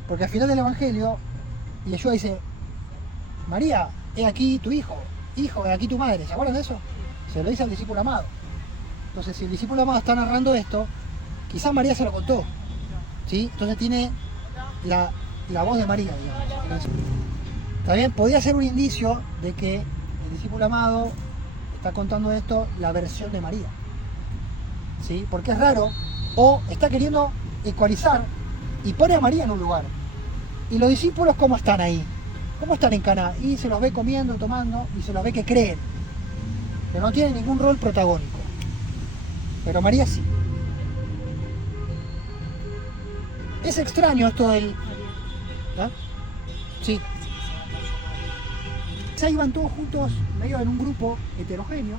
Porque al final del Evangelio, Yeshua dice, María, he aquí tu hijo, he aquí tu madre. ¿Se acuerdan de eso? Se lo dice al discípulo amado. Entonces, si el discípulo amado está narrando esto, quizás María se lo contó, ¿sí? Entonces tiene la voz de María, digamos. ¿Está bien? Podría ser un indicio de que el discípulo amado está contando esto, la versión de María, ¿sí? Porque es raro, O está queriendo ecualizar y pone a María en un lugar. ¿Y los discípulos cómo están ahí? ¿Cómo están en Caná? Y se los ve comiendo, tomando, y se los ve que creen. Pero no tienen ningún rol protagónico. Pero María sí. Es extraño esto del... ¿Ah? Sí. Ahí iban todos juntos, medio en un grupo heterogéneo.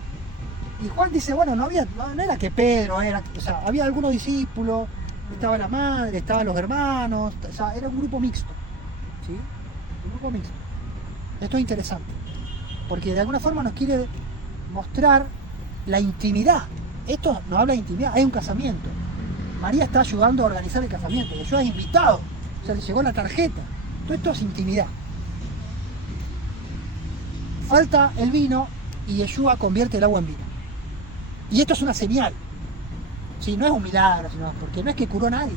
Y Juan dice, bueno, no era que Pedro era... O sea, había algunos discípulos, estaba la madre, estaban los hermanos, o sea, era un grupo mixto. ¿Sí? Un grupo mixto. Esto es interesante. Porque de alguna forma nos quiere mostrar la intimidad. Esto nos habla de intimidad, hay un casamiento. María está ayudando a organizar el casamiento, Yeshua es invitado, o sea, le llegó la tarjeta. Todo esto es intimidad. Falta el vino y Yeshua convierte el agua en vino. Y esto es una señal. Sí, no es un milagro, sino porque no es que curó a nadie.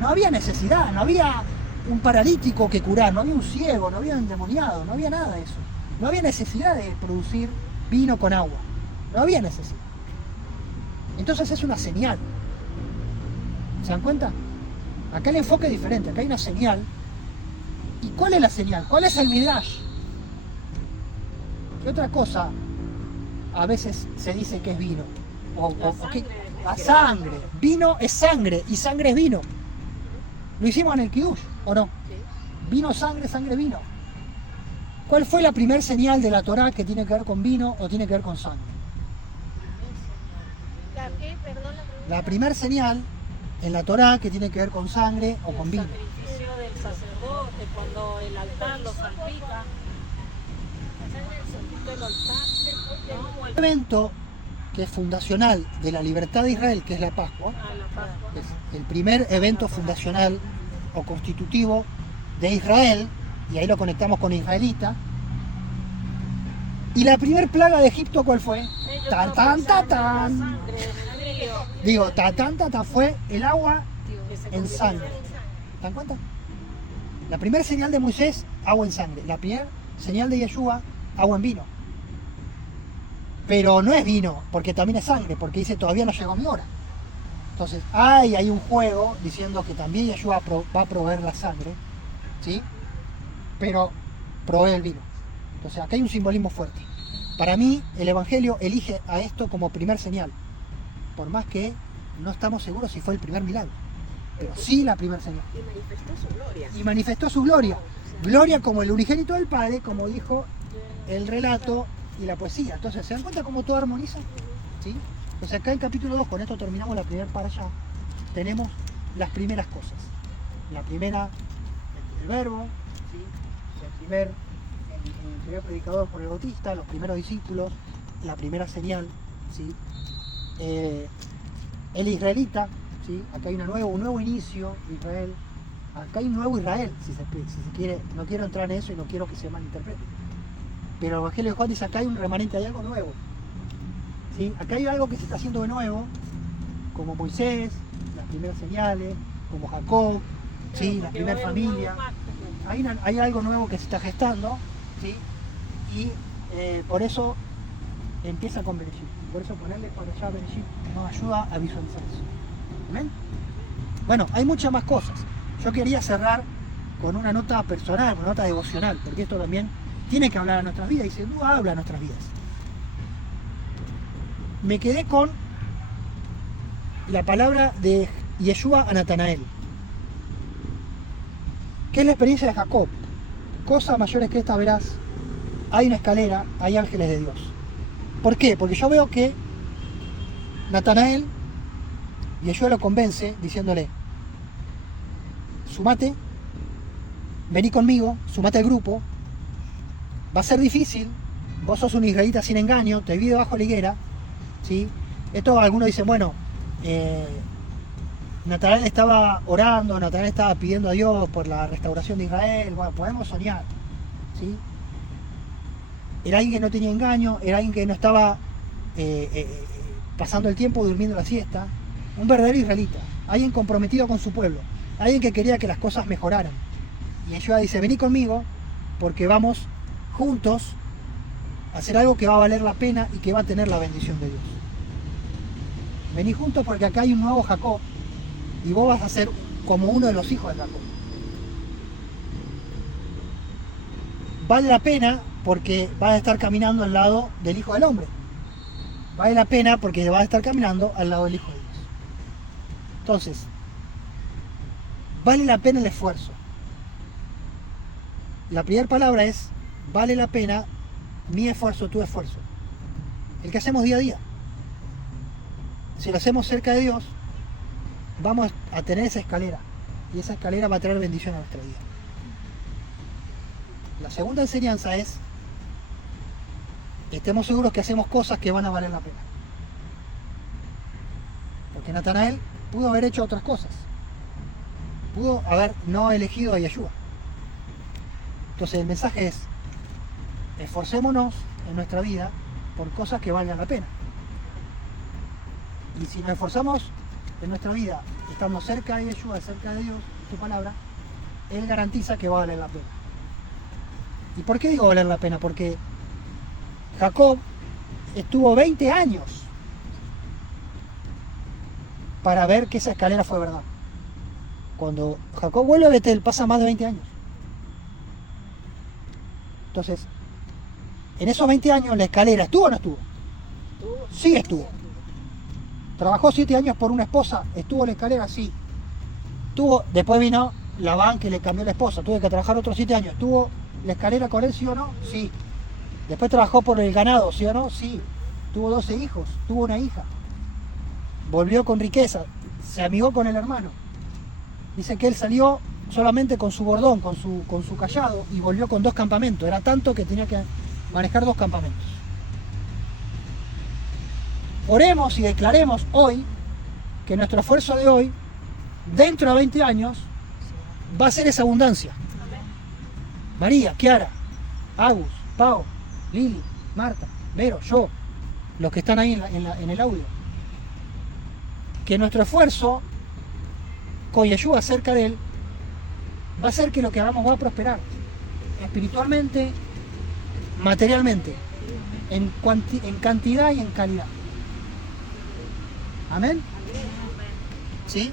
No había necesidad, no había un paralítico que curar, no había un ciego, no había un endemoniado, no había nada de eso. No había necesidad de producir vino con agua. No había necesidad. Entonces es una señal. ¿Se dan cuenta? Acá el enfoque es diferente, acá hay una señal. ¿Y cuál es la señal? ¿Cuál es el midrash? ¿Qué otra cosa a veces se dice que es vino? La sangre. Vino es sangre y sangre es vino. Lo hicimos en el Kiddush, ¿o no? Vino, sangre, sangre, vino. ¿Cuál fue la primer señal de la Torá que tiene que ver con vino o tiene que ver con sangre? La primer señal en la Torá que tiene que ver con sangre o con vino. El sacrificio del sacerdote, cuando el altar lo salpica. El altar, ¿no? El evento que es fundacional de la libertad de Israel, que es la Pascua, La Pascua. es el primer evento fundacional o constitutivo de Israel, y ahí lo conectamos con israelita. ¿Y la primer plaga de Egipto cuál fue? Tan, tan, tan, tan. Digo, tan, tan, tan, tan, fue el agua en sangre. ¿Se dan cuenta? La primera señal de Moisés, agua en sangre. La primera señal de Yeshua, agua en vino. Pero no es vino, porque también es sangre, porque dice todavía no llegó mi hora. Entonces, hay un juego diciendo que también Yeshua va a proveer la sangre, ¿sí? Pero provee el vino. Entonces, acá hay un simbolismo fuerte. Para mí, el Evangelio elige a esto como primer señal, por más que no estamos seguros si fue el primer milagro, pero sí la primera señal. Y manifestó su gloria. Y manifestó su gloria. Gloria como el unigénito del Padre, como dijo el relato y la poesía. Entonces, ¿se dan cuenta cómo todo armoniza? ¿Sí? Entonces acá en capítulo 2, con esto terminamos la primera para allá, tenemos las primeras cosas. La primera, el verbo, ¿sí? el primer predicador por el bautista, los primeros discípulos, la primera señal, ¿sí? El israelita, ¿sí? Acá hay un nuevo inicio de Israel, acá hay un nuevo Israel, si se quiere. No quiero entrar en eso y no quiero que se malinterprete. Pero el Evangelio de Juan dice, acá hay un remanente, hay algo nuevo. ¿Sí? Acá hay algo que se está haciendo de nuevo, como Moisés, las primeras señales, como Jacob, ¿sí? La primera familia. Hay algo nuevo que se está gestando, ¿sí? Y por eso empieza con Bereshit. Por eso ponerle por allá Bereshit nos ayuda a visualizar eso. ¿Amén? Bueno, hay muchas más cosas. Yo quería cerrar con una nota personal, una nota devocional, porque esto también tiene que hablar a nuestras vidas y sin duda habla a nuestras vidas. Me quedé con la palabra de Yeshua a Natanael. ¿Qué es la experiencia de Jacob? Cosas mayores que esta verás. Hay una escalera, hay ángeles de Dios. ¿Por qué? Porque yo veo que Natanael, Yeshua lo convence diciéndole, sumate, vení conmigo, sumate al grupo, va a ser difícil, vos sos un israelita sin engaño, te vi debajo de la higuera, ¿sí? Esto algunos dicen, bueno, Natanael estaba orando, Natanael estaba pidiendo a Dios por la restauración de Israel, bueno, podemos soñar, ¿sí? Era alguien que no tenía engaño, era alguien que no estaba pasando el tiempo durmiendo la siesta, un verdadero israelita, alguien comprometido con su pueblo, alguien que quería que las cosas mejoraran. Y Yeshua dice, vení conmigo porque vamos juntos a hacer algo que va a valer la pena y que va a tener la bendición de Dios. Vení juntos porque acá hay un nuevo Jacob y vos vas a ser como uno de los hijos de Jacob. Vale la pena porque vas a estar caminando al lado del Hijo del Hombre. Vale la pena porque vas a estar caminando al lado del Hijo de Dios. Entonces, vale la pena el esfuerzo. La primera palabra es, vale la pena mi esfuerzo, tu esfuerzo. El que hacemos día a día. Si lo hacemos cerca de Dios, vamos a tener esa escalera. Y esa escalera va a traer bendición a nuestra vida. La segunda enseñanza es, estemos seguros que hacemos cosas que van a valer la pena. Porque Natanael pudo haber hecho otras cosas. Pudo haber no elegido a Yeshua. Entonces el mensaje es, esforcémonos en nuestra vida por cosas que valgan la pena. Y si nos esforzamos en nuestra vida estando cerca de Yeshua, cerca de Dios, su palabra, Él garantiza que va a valer la pena. ¿Y por qué digo valer la pena? Porque Jacob estuvo 20 años para ver que esa escalera fue verdad. Cuando Jacob vuelve a Betel pasa más de 20 años. Entonces, en esos 20 años la escalera ¿estuvo o no estuvo? Sí estuvo. Trabajó 7 años por una esposa, ¿estuvo la escalera? Sí. Después vino Labán que le cambió la esposa, tuve que trabajar otros 7 años. ¿Estuvo la escalera con él, sí o no? Sí. Después trabajó por el ganado, ¿sí o no? Sí. Tuvo 12 hijos, tuvo una hija. Volvió con riqueza, se amigó con el hermano. Dice que él salió solamente con su bordón, con su cayado, y volvió con 2 campamentos. Era tanto que tenía que manejar 2 campamentos. Oremos y declaremos hoy que nuestro esfuerzo de hoy, dentro de 20 años, va a ser esa abundancia. María, Kiara, Agus, Pau, Lili, Marta, Vero, yo, los que están ahí en el audio. Que nuestro esfuerzo con Yeshua cerca de Él va a hacer que lo que hagamos va a prosperar. Espiritualmente, materialmente, en cantidad y en calidad. Amén. ¿Sí?